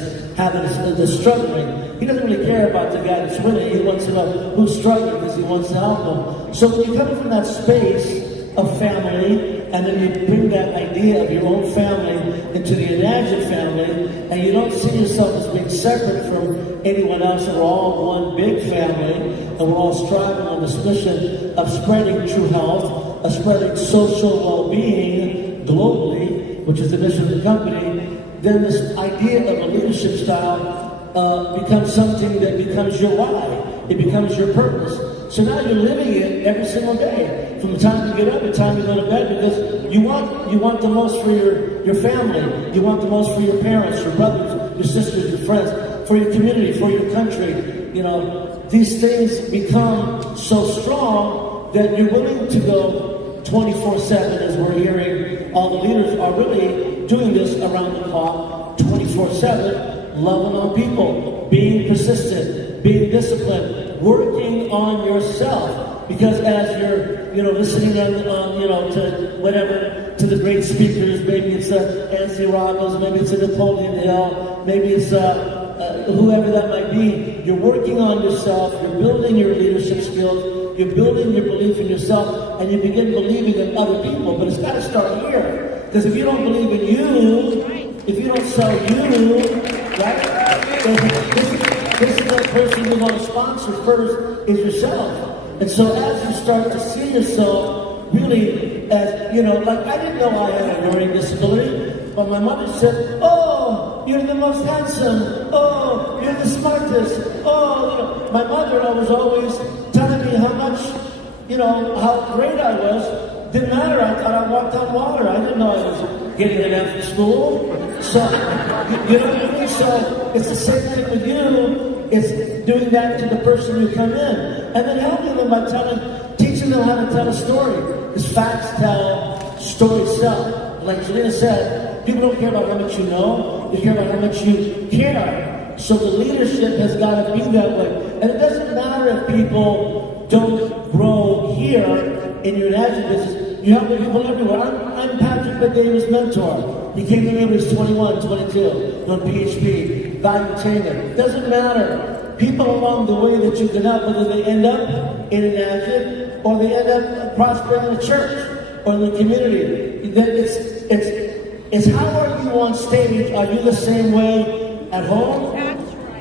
struggling. He doesn't really care about the guy that's winning. He wants to know who's struggling because he wants to help them. So when you come from that space of family, and then you bring that idea of your own family into the Enagic family, and you don't see yourself as being separate from anyone else, and we're all one big family, and we're all striving on this mission of spreading true health, of spreading social well-being globally, which is the mission of the company, then this idea of a leadership style becomes something that becomes your why. It becomes your purpose. So now you're living it every single day, from the time you get up to the time you go to bed, because you want the most for your family, you want the most for your parents, your brothers, your sisters, your friends, for your community, for your country. You know, these things become so strong that you're willing to go 24/7, as we're hearing all the leaders are really doing this around the clock, 24/7, loving on people, being persistent, being disciplined, working on yourself. Because as you're, listening on to whatever, to the great speakers, maybe it's Anthony Robbins, maybe it's Napoleon Hill, maybe it's whoever that might be, you're working on yourself, you're building your leadership skills, you're building your belief in yourself, and you begin believing in other people. But it's got to start here. Because if you don't believe in you, if you don't sell you, right? This is the person you want to sponsor first is yourself. And so as you start to see yourself really as, like I didn't know I had a learning disability, but my mother said, oh, you're the most handsome, oh, you're the smartest, oh, my mother was always telling me how much, how great I was. Didn't matter, I thought I walked on water. I didn't know I was getting an F in school. So, you know what I mean? So it's the same thing with you. It's doing that to the person you come in. And then helping them by teaching them how to tell a story. Because facts tell, stories sell. Like Jelena said, people don't care about how much you know, they care about how much you care. So the leadership has got to be that way. And it doesn't matter if people don't grow here in your Enagic business. You help people everywhere. I'm Patrick McDavid's mentor. He came to me when he was 21, 22, on PhD, valuetainment. Doesn't matter. People along the way that you can help, whether they end up in Enagic or they end up prospering in the church or in the community. It's how are you on stage? Are you the same way at home?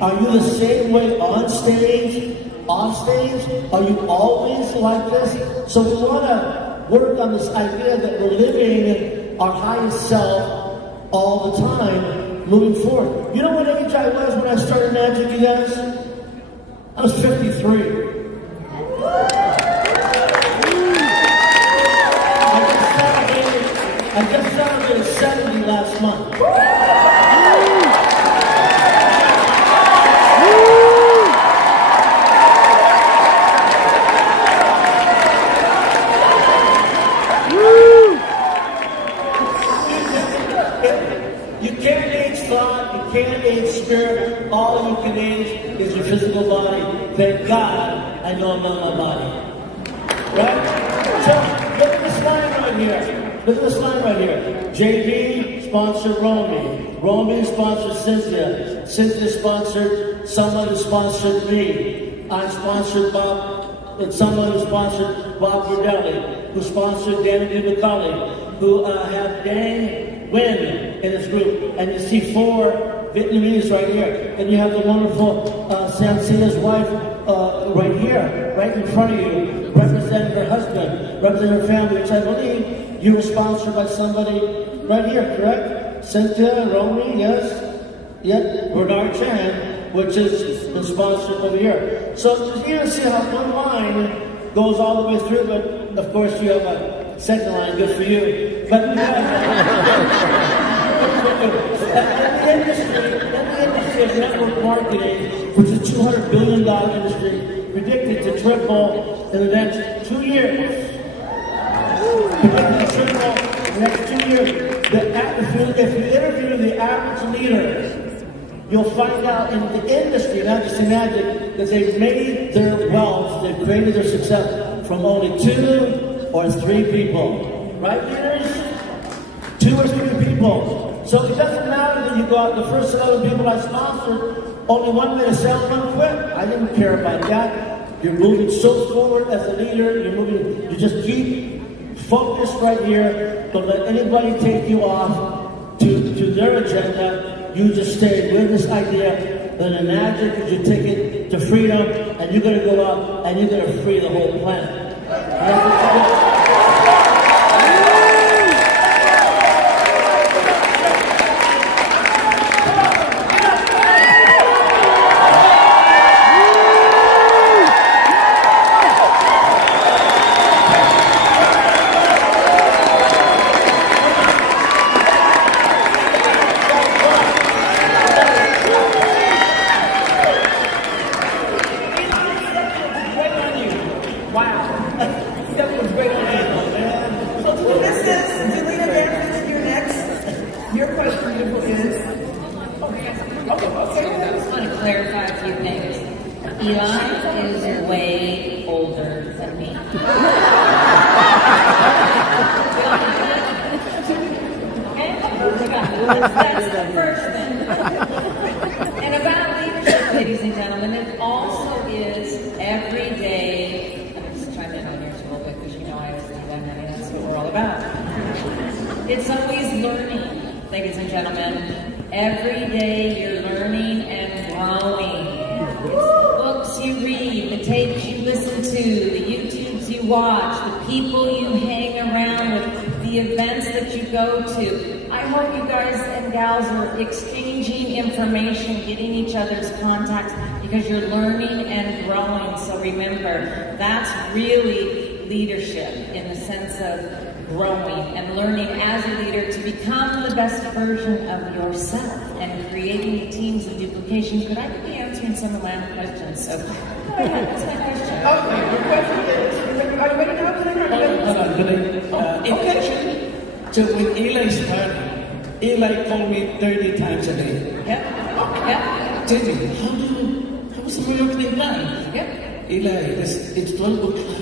Are you the same way on stage? Off stage? Are you always like this? So we want to work on this idea that we're living our highest self all the time, moving forward. You know what age I was when I started Enagic, you guys? I was 53. I just celebrated 70 last month. Can't age spirit, all you can age is your physical body. Thank God I know I'm not my body. Right? So, look at this line right here. Look at this line right here. JB sponsored Romy. Romy sponsored Cynthia. Cynthia sponsored someone who sponsored me. I sponsored Bob, and someone who sponsored Bob Rodelli, who sponsored Daniel Dimacale, who have Dang Nguyen in his group. And you see 4 Vietnamese right here. And you have the wonderful Samsia's wife right here, right in front of you, representing her husband, representing her family, which I believe you were sponsored by somebody right here, correct? Cynthia, Romy, yes? Yep, Bernard Chan, which is been sponsored over here. So you can see how one line goes all the way through, but of course you have a second line, good for you. But in the industry of network marketing, which is a $200 billion industry, predicted to triple in the next 2 years. Predicted to triple in the next 2 years. If you interview the average leader, you'll find out in the industry, not just Enagic, that they've made their wealth, they've created their success from only 2 or 3 people. Right, leaders? 2 or 3 people. So it doesn't matter that you go out, the first 11 people I sponsored, only 1 made a sale, 1 quit. I didn't care about that. You're moving so forward as a leader, you just keep focused right here. Don't let anybody take you off to their agenda. You just stay with this idea But in Enagic is your ticket to freedom, and you're going to go up and you're going to free the whole planet. And that's what you do. That's the first thing. And about leadership, ladies and gentlemen, it also is every day. I'm just trying to chime in on yours a little bit because you know I always do that, and that's what we're all about. It's always learning, ladies and gentlemen. Every day you're learning and growing. It's the books you read, the tapes you listen to, the YouTubes you watch, the people you hang around with, the events that you go to. I hope you guys and gals are exchanging information, getting each other's contacts, because you're learning and growing. So remember, that's really leadership in the sense of growing and learning as a leader to become the best version of yourself and creating teams of duplications. But I could be answering some of my own questions. So go ahead, that's my question. Okay, your question is, are you ready now? Okay. So when Eli started, Eli called me 30 times a day. Yep. Jamie, how's the Mallorca plan? Yep. Eli, it's 12 o'clock.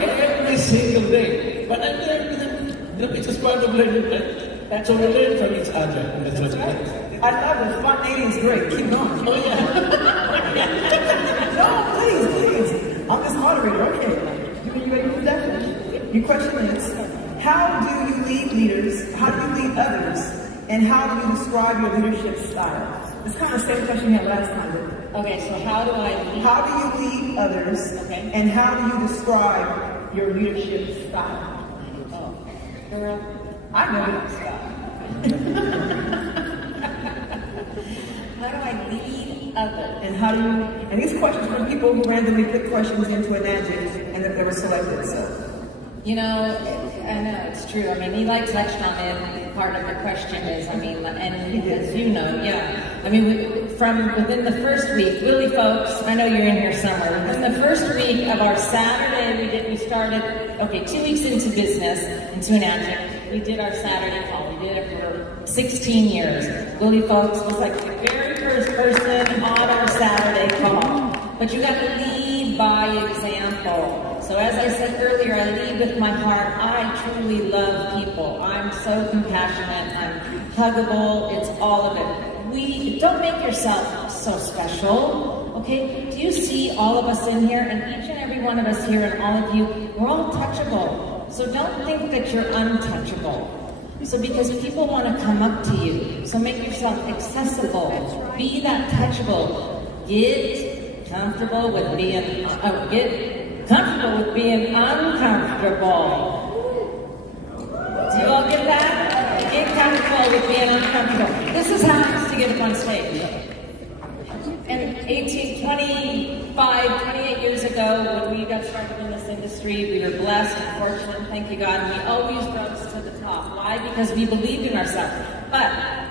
Every single day. But I'm there with him. It's just part of learning. So we learn from each other. And that's what's great. I love it. Spontaneity is great. Keep going. Oh, yeah. No, please. I'm this moderator. Okay. You ready for that? Your question is, how do you lead leaders? How do you lead others? And how do you describe your leadership style? It's kind of the same question you had last time. Okay, so how do I lead? How do you lead others? Okay. And how do you describe your leadership style? Oh, girl, I know that style. How do I lead others? And how do you? And these questions from people who randomly put questions into Enagic and that they were selected. So. You know, I know it's true. I mean, Eli touched on it. Part of the question is, I mean, and as you know, yeah. I mean, from within the first week, really, folks, I know you're in here somewhere. Within the first week of our Saturday, we started, 2 weeks into business, into Enagic. We did our Saturday call. We did it for 16 years. Willie Folks was like the very first person on our Saturday call. But you got to lead by example. So as I said earlier, I lead with my heart. I truly love people. I'm so compassionate. I'm huggable. It's all of it. Don't make yourself so special, okay? Do you see all of us in here, and each and every one of us here, and all of you, we're all touchable. So don't think that you're untouchable. So because people want to come up to you, so make yourself accessible. Be that touchable. Get comfortable with being uncomfortable. Do you all get that? Get comfortable with being uncomfortable. This is how I used to get up on stage. And 28 years ago, when we got started in this industry, we were blessed and fortunate, thank you God, and we always rose to the top. Why? Because we believed in ourselves. But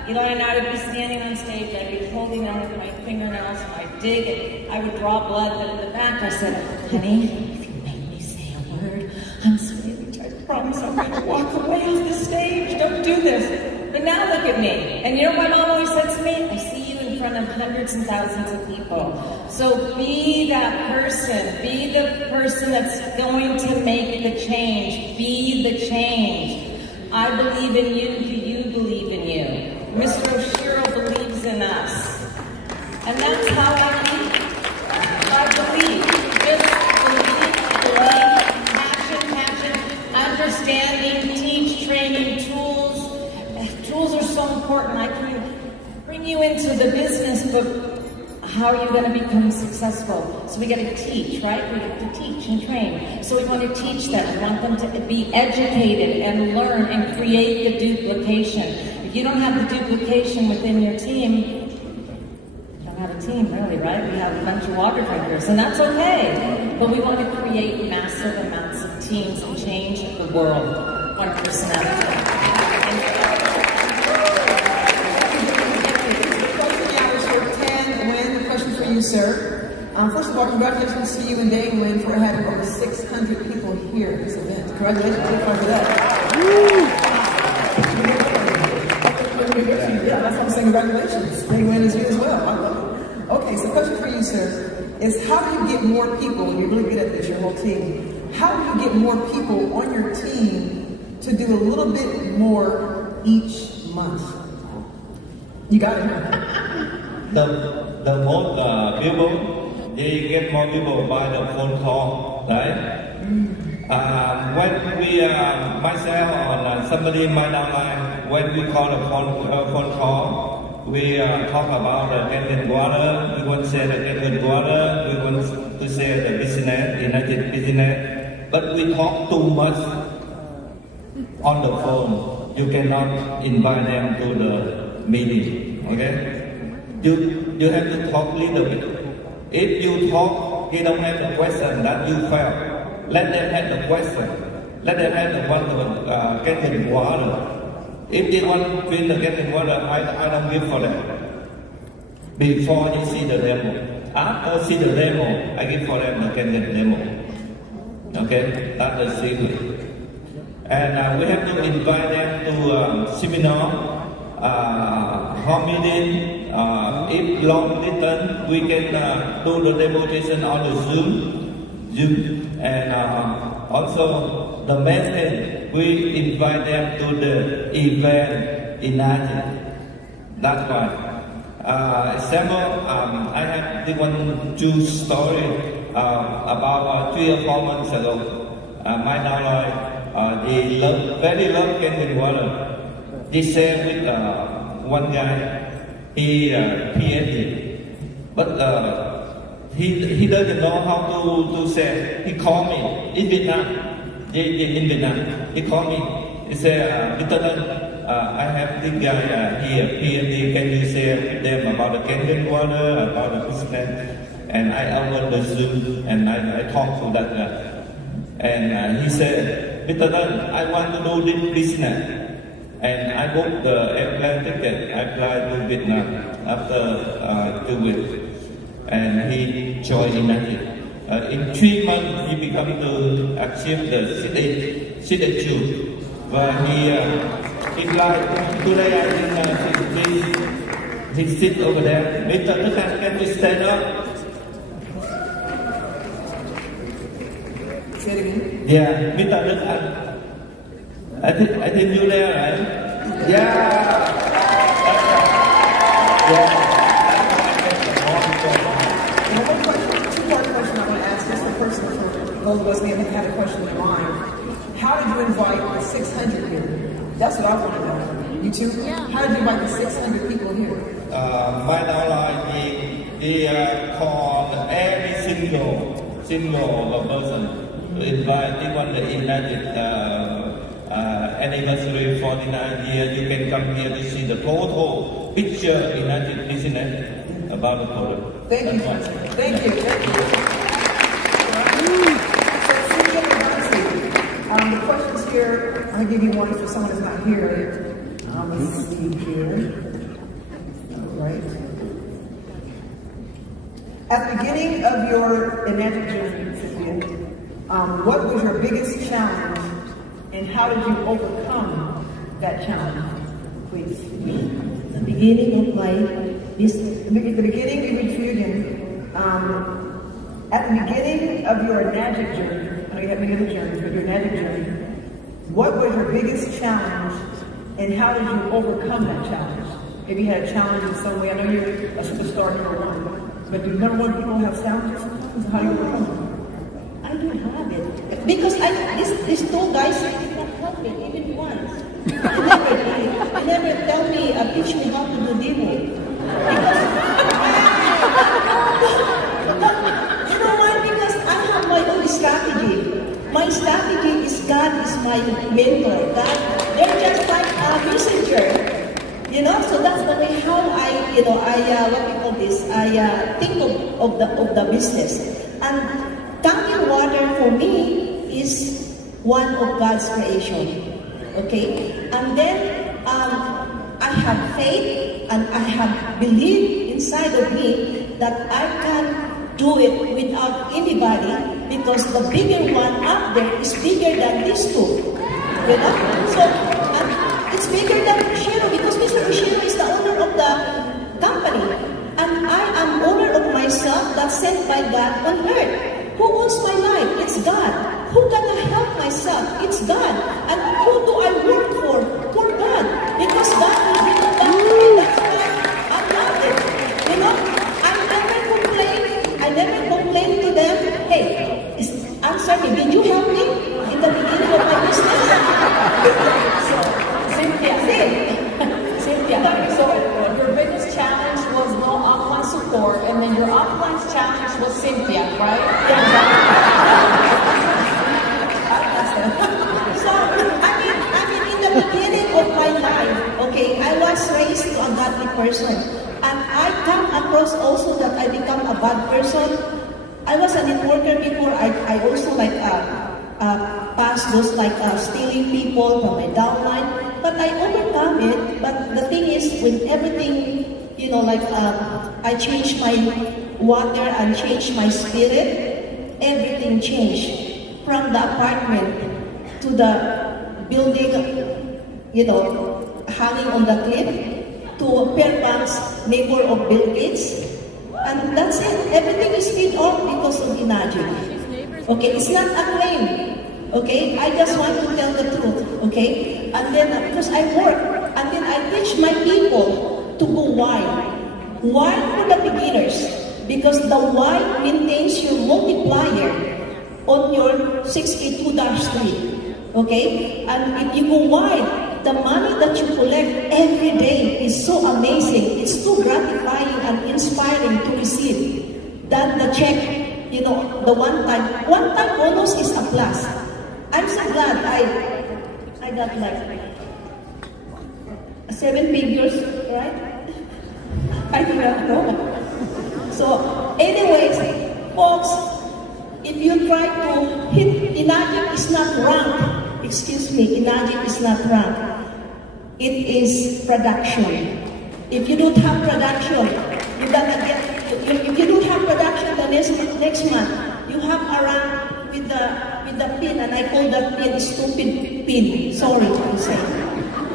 Eli and I would be standing on stage, I'd be holding on with my fingernails, and I'd dig it, I would draw blood, but in the back I said, honey, if you make me say a word, I'm sweet, I promise I'm going to walk away off the stage, don't do this. But now look at me, and you know what my mom always said to me? I see you in front of hundreds and thousands of people. So be that person, be the person that's going to make the change, be the change. I believe in you, do you believe in you? Mr. Oshiro believes in us. And that's how I lead. I believe. Just believe, passion, understanding, teach, training, tools. Tools are so important. I can bring bring you into the business, but how are you going to become successful? So we got to teach, right? We have to teach and train. So we want to teach them. We want them to be educated and learn and create the duplication. If you don't have the duplication within your team, you don't have a team really, right? We have a bunch of water drinkers, and that's okay. But we want to create massive amounts of teams and change the world, one person at a time. For you, sir. First of all, congratulations to you and Dang Nguyen for having over 600 people here at this event. Congratulations for that. Yeah, that's what I'm saying. Congratulations. Dang Nguyen is here as well. I love it. Okay, so the question for you, sir, is how do you get more people, and you're really good at this, your whole team, how do you get more people on your team to do a little bit more each month? You got it. The more people, they get more people by the phone call, right? When we, myself or somebody in my downline, when we call a phone call, we talk about the getting water, we want to say the getting water, we want to say the business, Enagic business, but we talk too much on the phone. You cannot invite them to the meeting, okay? You have to talk a little bit. If you talk, he don't have the question that you felt. Let them have the question. Let them have the one to getting water. If they want to drink the getting water, I don't give for them. Before you see the demo. After see the demo, I give for them the getting demo. Okay, that's the secret. And we have to invite them to seminar. Home meeting, if long distance, we can do the demonstration on the Zoom, and also the main thing, we invite them to the event in Enagic. That's why. Example, I have the one true story about 3 or 4 months ago. My downline, they very love getting water. They said with one guy, he PhD, but he doesn't know how to say. He called me in Vietnam. In Vietnam, he called me. He said, Mr. Darren, I have this guy here, PhD. Can you say them about the Kenyan water, about the business? And I opened the Zoom and I talked to that guy. And he said, Mr. Darren, I want to do this business. And I booked the airplane ticket. I fly to Vietnam after 2 weeks. And he joined Enagic. In 3 months, he become to achieve the citizenship. Where he fly today. I think he sit over there. Mr. Darren, can you stand up? Say it again. Yeah, Mr. Darren. I think you're there, right? Yeah. One question, two-part question I want to ask just the person for those of us who haven't had a question in mind. How did you invite the 600 here? That's what I want to know. You too? How did you invite the 600 people here? My downline, they called every single person to invite even the Enagic anniversary 49 years. You can come here to see the total picture Enagic business about the product. Thank you. Thank you. The questions here, I'll give you one for someone who's not here. Let's see here. All right. At the beginning of your Enagic journey, Cynthia, what was your biggest challenge and how did you overcome that challenge? Please. The beginning of my business. At the beginning, you read for you again. At the beginning of your Enagic journey, I know you have many other journeys, but your Enagic journey, what was your biggest challenge and how did you overcome that challenge? Maybe you had a challenge in some way. I know you're a superstar number one, but do number one people have challenges sometimes? How do you overcome them? I don't have it. Because these two guys did not help me even once. They never tell me, teach me how to do demo. You know why? Because I have my own strategy. My strategy is God is my mentor. God, they're just like a messenger. You know, so that's the way how I what we call this, I think of the business. And tanking water for me is one of God's creation. Okay? And then I have faith and I have belief inside of me that I can do it without anybody because the bigger one up there is bigger than these two. You know? So, it's bigger than Ushiro because Mr. Ushiro is the owner of the company. And I am owner of myself that's sent by God on earth. Who owns my life? It's God. Who can I help myself? It's God. And who do I work for? For God. Because God will bring it back to me. That's why I love it. You know, I never complain to them, hey, answer me, did you help me in the beginning of my business? So, Cynthia, so your biggest challenge was no upline support, and then your upline challenge was Cynthia, right? So, I mean, in the beginning of my life, okay, I was raised to a godly person. And I come across also that I become a bad person. I was a networker before. I also like pass those like stealing people from my downline. But I overcome it. But the thing is, when everything, you know, like I changed my water and changed my spirit, everything changed. From the apartment to the building, you know, hanging on the cliff, to Fairbanks, neighbor of Bill Gates. And that's it. Everything is paid off because of Enagic. Okay, it's not a claim. Okay, I just want to tell the truth. Okay, and then because I work, and then I teach my people to go wide. Wide for the beginners, because the wide maintains your multiplier on your 6K2-3. Okay, and if you go wide, the money that you collect every day is so amazing. It's so gratifying and inspiring to receive than the check, you know, the one-time bonus is a plus. I'm so glad I got like 7 figures, right? I do not know. So, anyways, folks, if you try to hit, Enagic is not rank. Excuse me, Enagic is not rank. It is production. If you don't have production, you're gonna get. If you don't have production the next month, you have a rank with the pin, and I call that pin stupid pin. Sorry to say,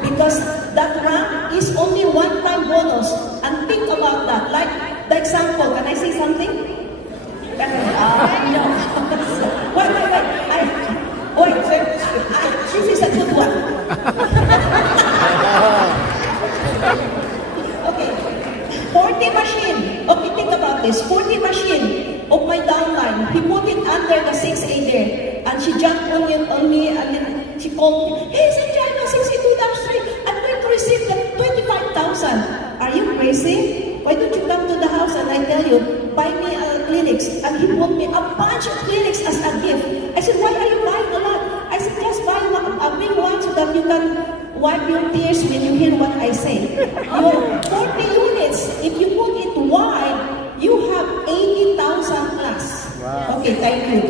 because that rank is only one-time bonus. And think about that. Like the example. Can I say something? No. Wait. This is a good one. Okay. 40 machine. Okay, think about this. 40 machine of my downline. He put it under the 6A there. And she jumped on me and then she called me, hey, Cynthia, I'm 62-3. I'm going to receive the 25,000. Are you crazy? Why don't you come to the house and I tell you, buy me a clinics. And he bought me a bunch of clinics as a gift. I said, why are you buying a lot? I said, just buy a big one so that you can wipe your tears when you hear what I say. Your 40 units, if you put it wide, you have 80,000 plus. Wow. Okay, thank you.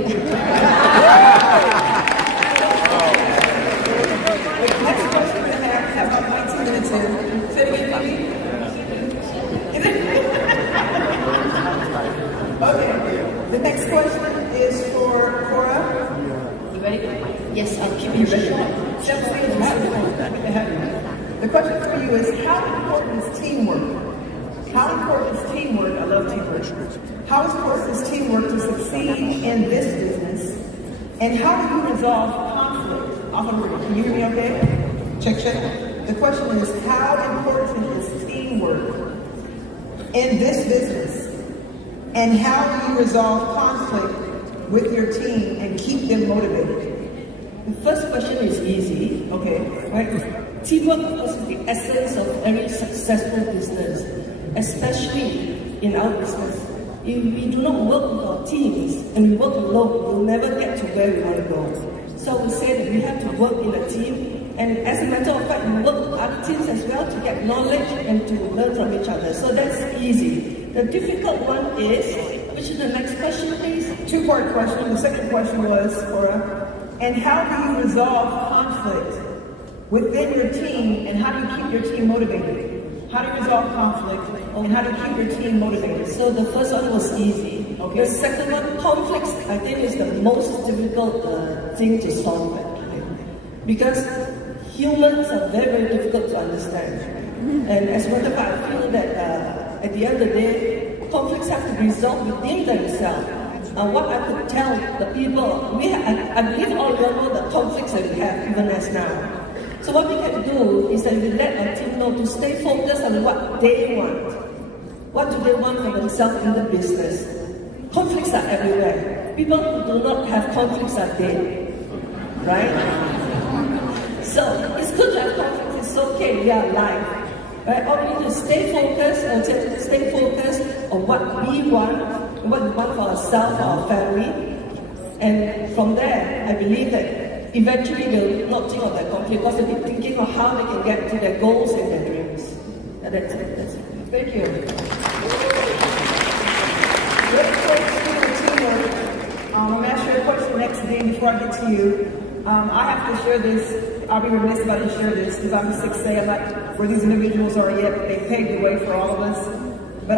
Next question we have about 19 minutes in. Say it again, okay, the next question is for Cora. You ready? Yes, I'll keep you ready. The question for you is, how important is teamwork? How important is teamwork? I love teamwork. How important is teamwork to succeed in this business? And how do you resolve conflict? Can you hear me okay? Check. The question is, how important is teamwork in this business? And how do you resolve conflict with your team and keep them motivated? The first question is easy. Okay. Right? Teamwork is the essence of every successful business. especially in our business. If we do not work with our teams and we work alone, we'll never get to where we want to go. So we say that we have to work in a team, and as a matter of fact, we work with other teams as well to get knowledge and to learn from each other. So that's easy. The difficult one is, which is the next question, please? Two-part question. The second question was, Cora, and how do you resolve conflict within your team, and how do you keep your team motivated? How do you resolve conflict, and how do you keep your team motivated? So the first one was easy. Okay. The second one, conflicts, I think is the most difficult thing to solve actually. Because humans are very, very difficult to understand. And as a matter of fact, I feel that at the end of the day, conflicts have to be resolved within themselves. What I could tell the people, I believe all of you know the conflicts that we have even as now. So what we can do is that we let our team know to stay focused on what they want. What do they want for themselves in the business? Conflicts are everywhere. People who do not have conflicts are dead, right? So it's good to have conflicts. It's okay. We are alive, right? All we need to stay focused on what we want, and what we want for ourselves, for our family, and from there, I believe that eventually they'll not think of that conflict because they'll be thinking of how they can get to their goals and their dreams. And that's it. That's it. Thank you. Let's go to teamwork. I'm going to ask you a question next, Dean, before I get to you. I have to share this. I'll be remiss if I didn't share this because I'm 6A. I'm not where these individuals are yet, but they paved the way for all of us. But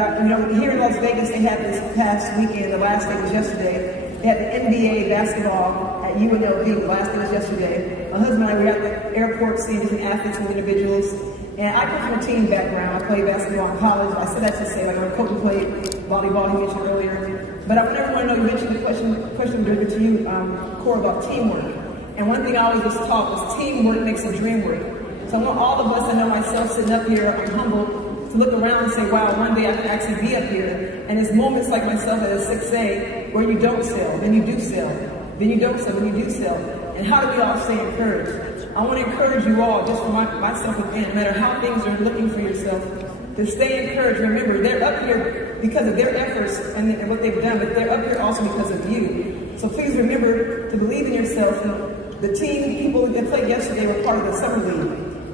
here in Las Vegas, they had this past weekend. The last day was yesterday. They had the NBA basketball at UNLV. The last day was yesterday. My husband and I were at the airport seeing different athletes and individuals. And I come from a team background. I played basketball in college. I said that to say, like, I coach played volleyball, he mentioned earlier. But I would never want to know, you mentioned the question to you, Cora, about teamwork. And one thing I always was taught was teamwork makes the dream work. So I want all of us, I know myself sitting up here, I'm humbled, to look around and say, wow, one day I can actually be up here. And it's moments like myself at a 6A where you don't sell, then you do sell, then you don't sell, then you do sell. And how do we all stay encouraged? I want to encourage you all, just for myself again, no matter how things are looking for yourself, to stay encouraged. Remember, they're up here because of their efforts and what they've done, but they're up here also because of you. So please remember to believe in yourself. The team people that played yesterday were part of the summer league.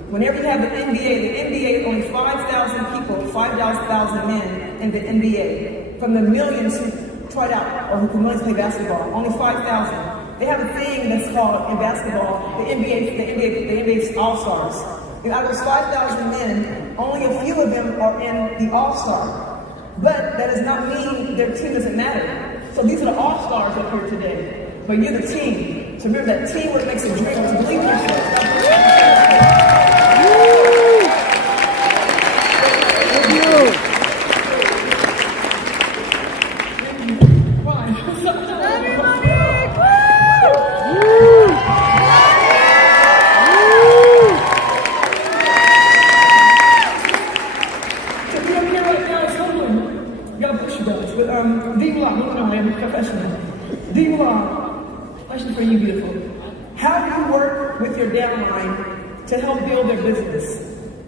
Whenever you have the NBA, only 5,000 people, 5,000 men in the NBA. From the millions who tried out or who wanted to play basketball, only 5,000. They have a thing that's called in basketball, the NBA's All-Stars. And out of those 5,000 men, only a few of them are in the All-Star. But that does not mean their team doesn't matter. So these are the All-Stars up here today. But you're the team. So remember that teamwork makes a dream. So believe in yourself. Question for you, beautiful. How do you work with your downline to help build their business?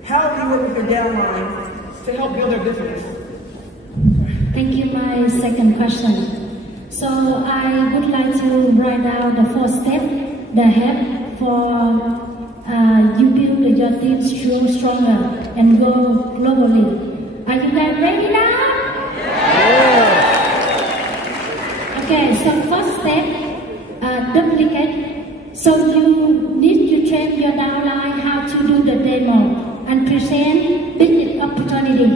How do you work with your downline to help build their business? Thank you. My second question. So I would like to write down the 4 steps that help for you build your team stronger and go globally. Are you guys ready now? Okay, so first step, duplicate. So you need to train your downline how to do the demo and present business opportunity.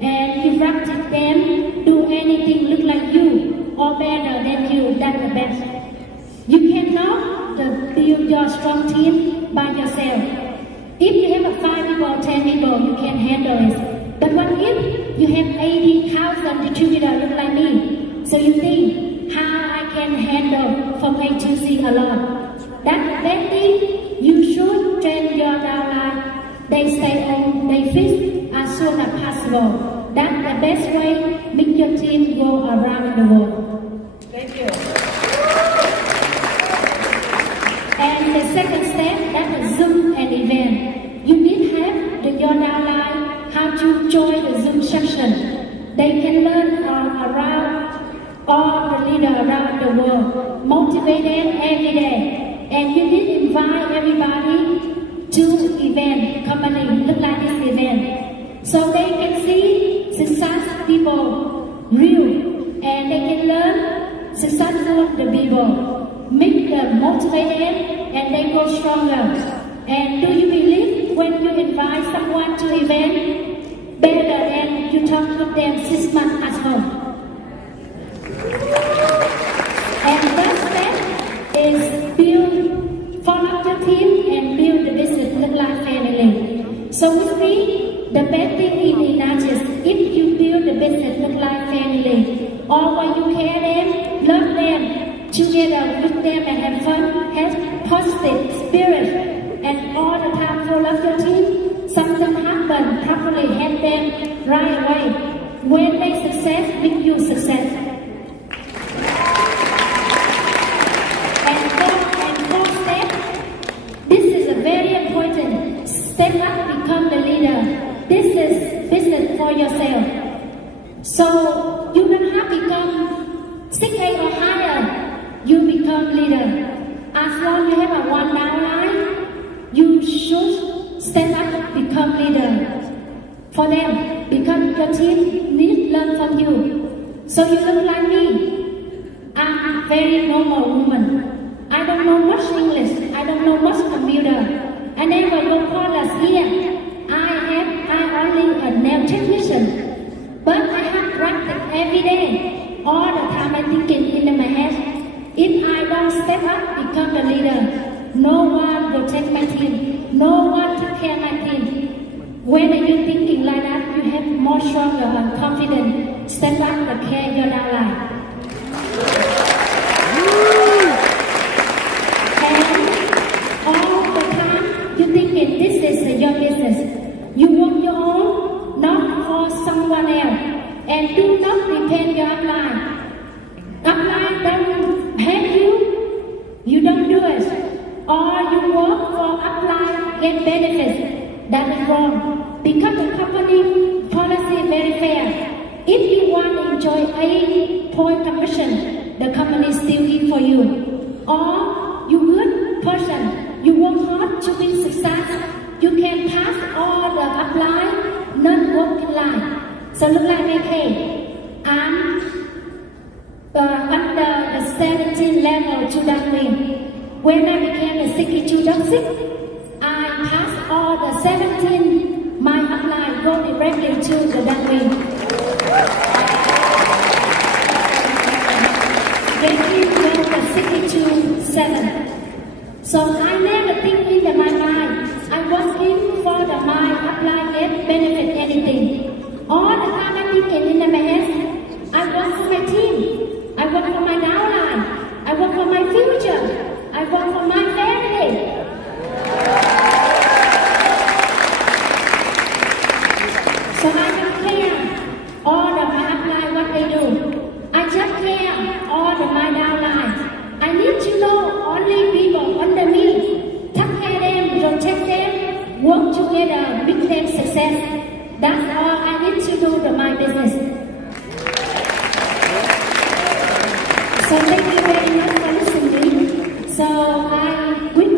And you practice them, do anything look like you or better than you, that's the best. You cannot build your strong team by yourself. If you have 5 people, 10 people, you can handle it. But what if you have 80,000 distributors look like me? So you think, how I can handle from A to Z alone? That's the best thing. You should train your downline. They stay on their feet as soon as possible. That's the best way. Make your team go around the world. Thank you. And the second step, that's Zoom and event. You need help with your downline how to join the Zoom session connection. They can learn around all the leaders around the world. Motivate them every day. And you did invite everybody to event, company, look like this event. So they can see success people real, and they can learn successful of the people, make them, motivate them, and they go stronger. And do you believe when you invite someone to event, better than you talk with them 6 months at home? And first step is build, form up the team and build the business look like family. So with me, the best thing in Enagic, if you build the business look like family, or when you care them, love them, together with them and have fun, have positive spirit, and all the time full of your team, something happen, properly help them right away. When they success, make you success. And fourth step, this is a very important step up, become the leader. This is business for yourself. So you don't have to become 6A or higher, you become leader. As long as you have a one downline, you should step up, become leader for them, because your team needs learn from you. So you look like me. I'm a very normal woman. I don't know much English. I don't know much computer. I never go college here. I only a nail technician. But I have practice every day. All the time I'm thinking in my head. If I don't step up, become the leader, no one will take my team. No one take care of my team. When are you thinking like that, you have more stronger and confident. Step up and care your downline. And all the time, you thinking this is your business. You want your own, not for someone else. And do not depend your upline. Upline don't help you, you don't do it. Or you work for upline, get benefits. That is wrong. Because the company policy is very fair. If you want to enjoy 8-point commission, the company is still here for you. Or you good person, you work hard to be success, you can pass all the upline, not work in line. So look like me, I'm under the 17 level to Dang Nguyen. When I became a 62.6, I passed all the 17, my upline go directly to the Dang Nguyen. Getting to the 62.7. So I never think in my mind, I working for the my upline get benefit anything. All the time I'm thinking in my head, I work for my team. I work for my downline. I work for my future. I work for my family. So I don't care all of my upline what they do. I just care all of my downline. I need to know only people under me. Take care of them, protect them, work together, make them success. That's all I need to do to my business. So thank you very much for listening. So I, with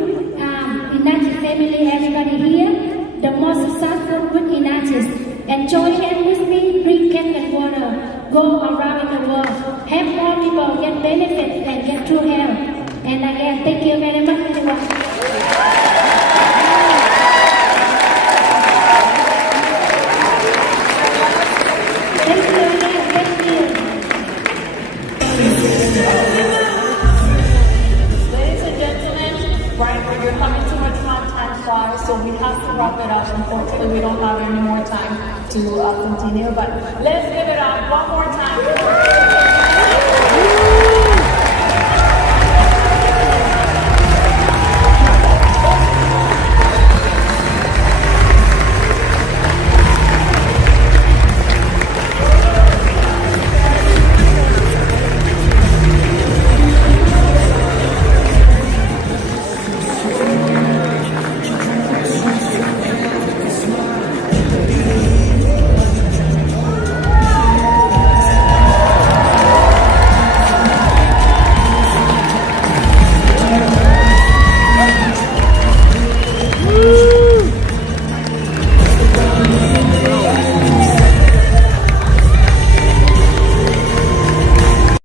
Enagic family, everybody here, the most successful with Enagic. Enjoy it with me, drink cake and water, go around the world, help more people get benefits and get true health. And again, thank you very much, everyone. So we have to wrap it up. Unfortunately, we don't have any more time to continue, but let's give it up one more time.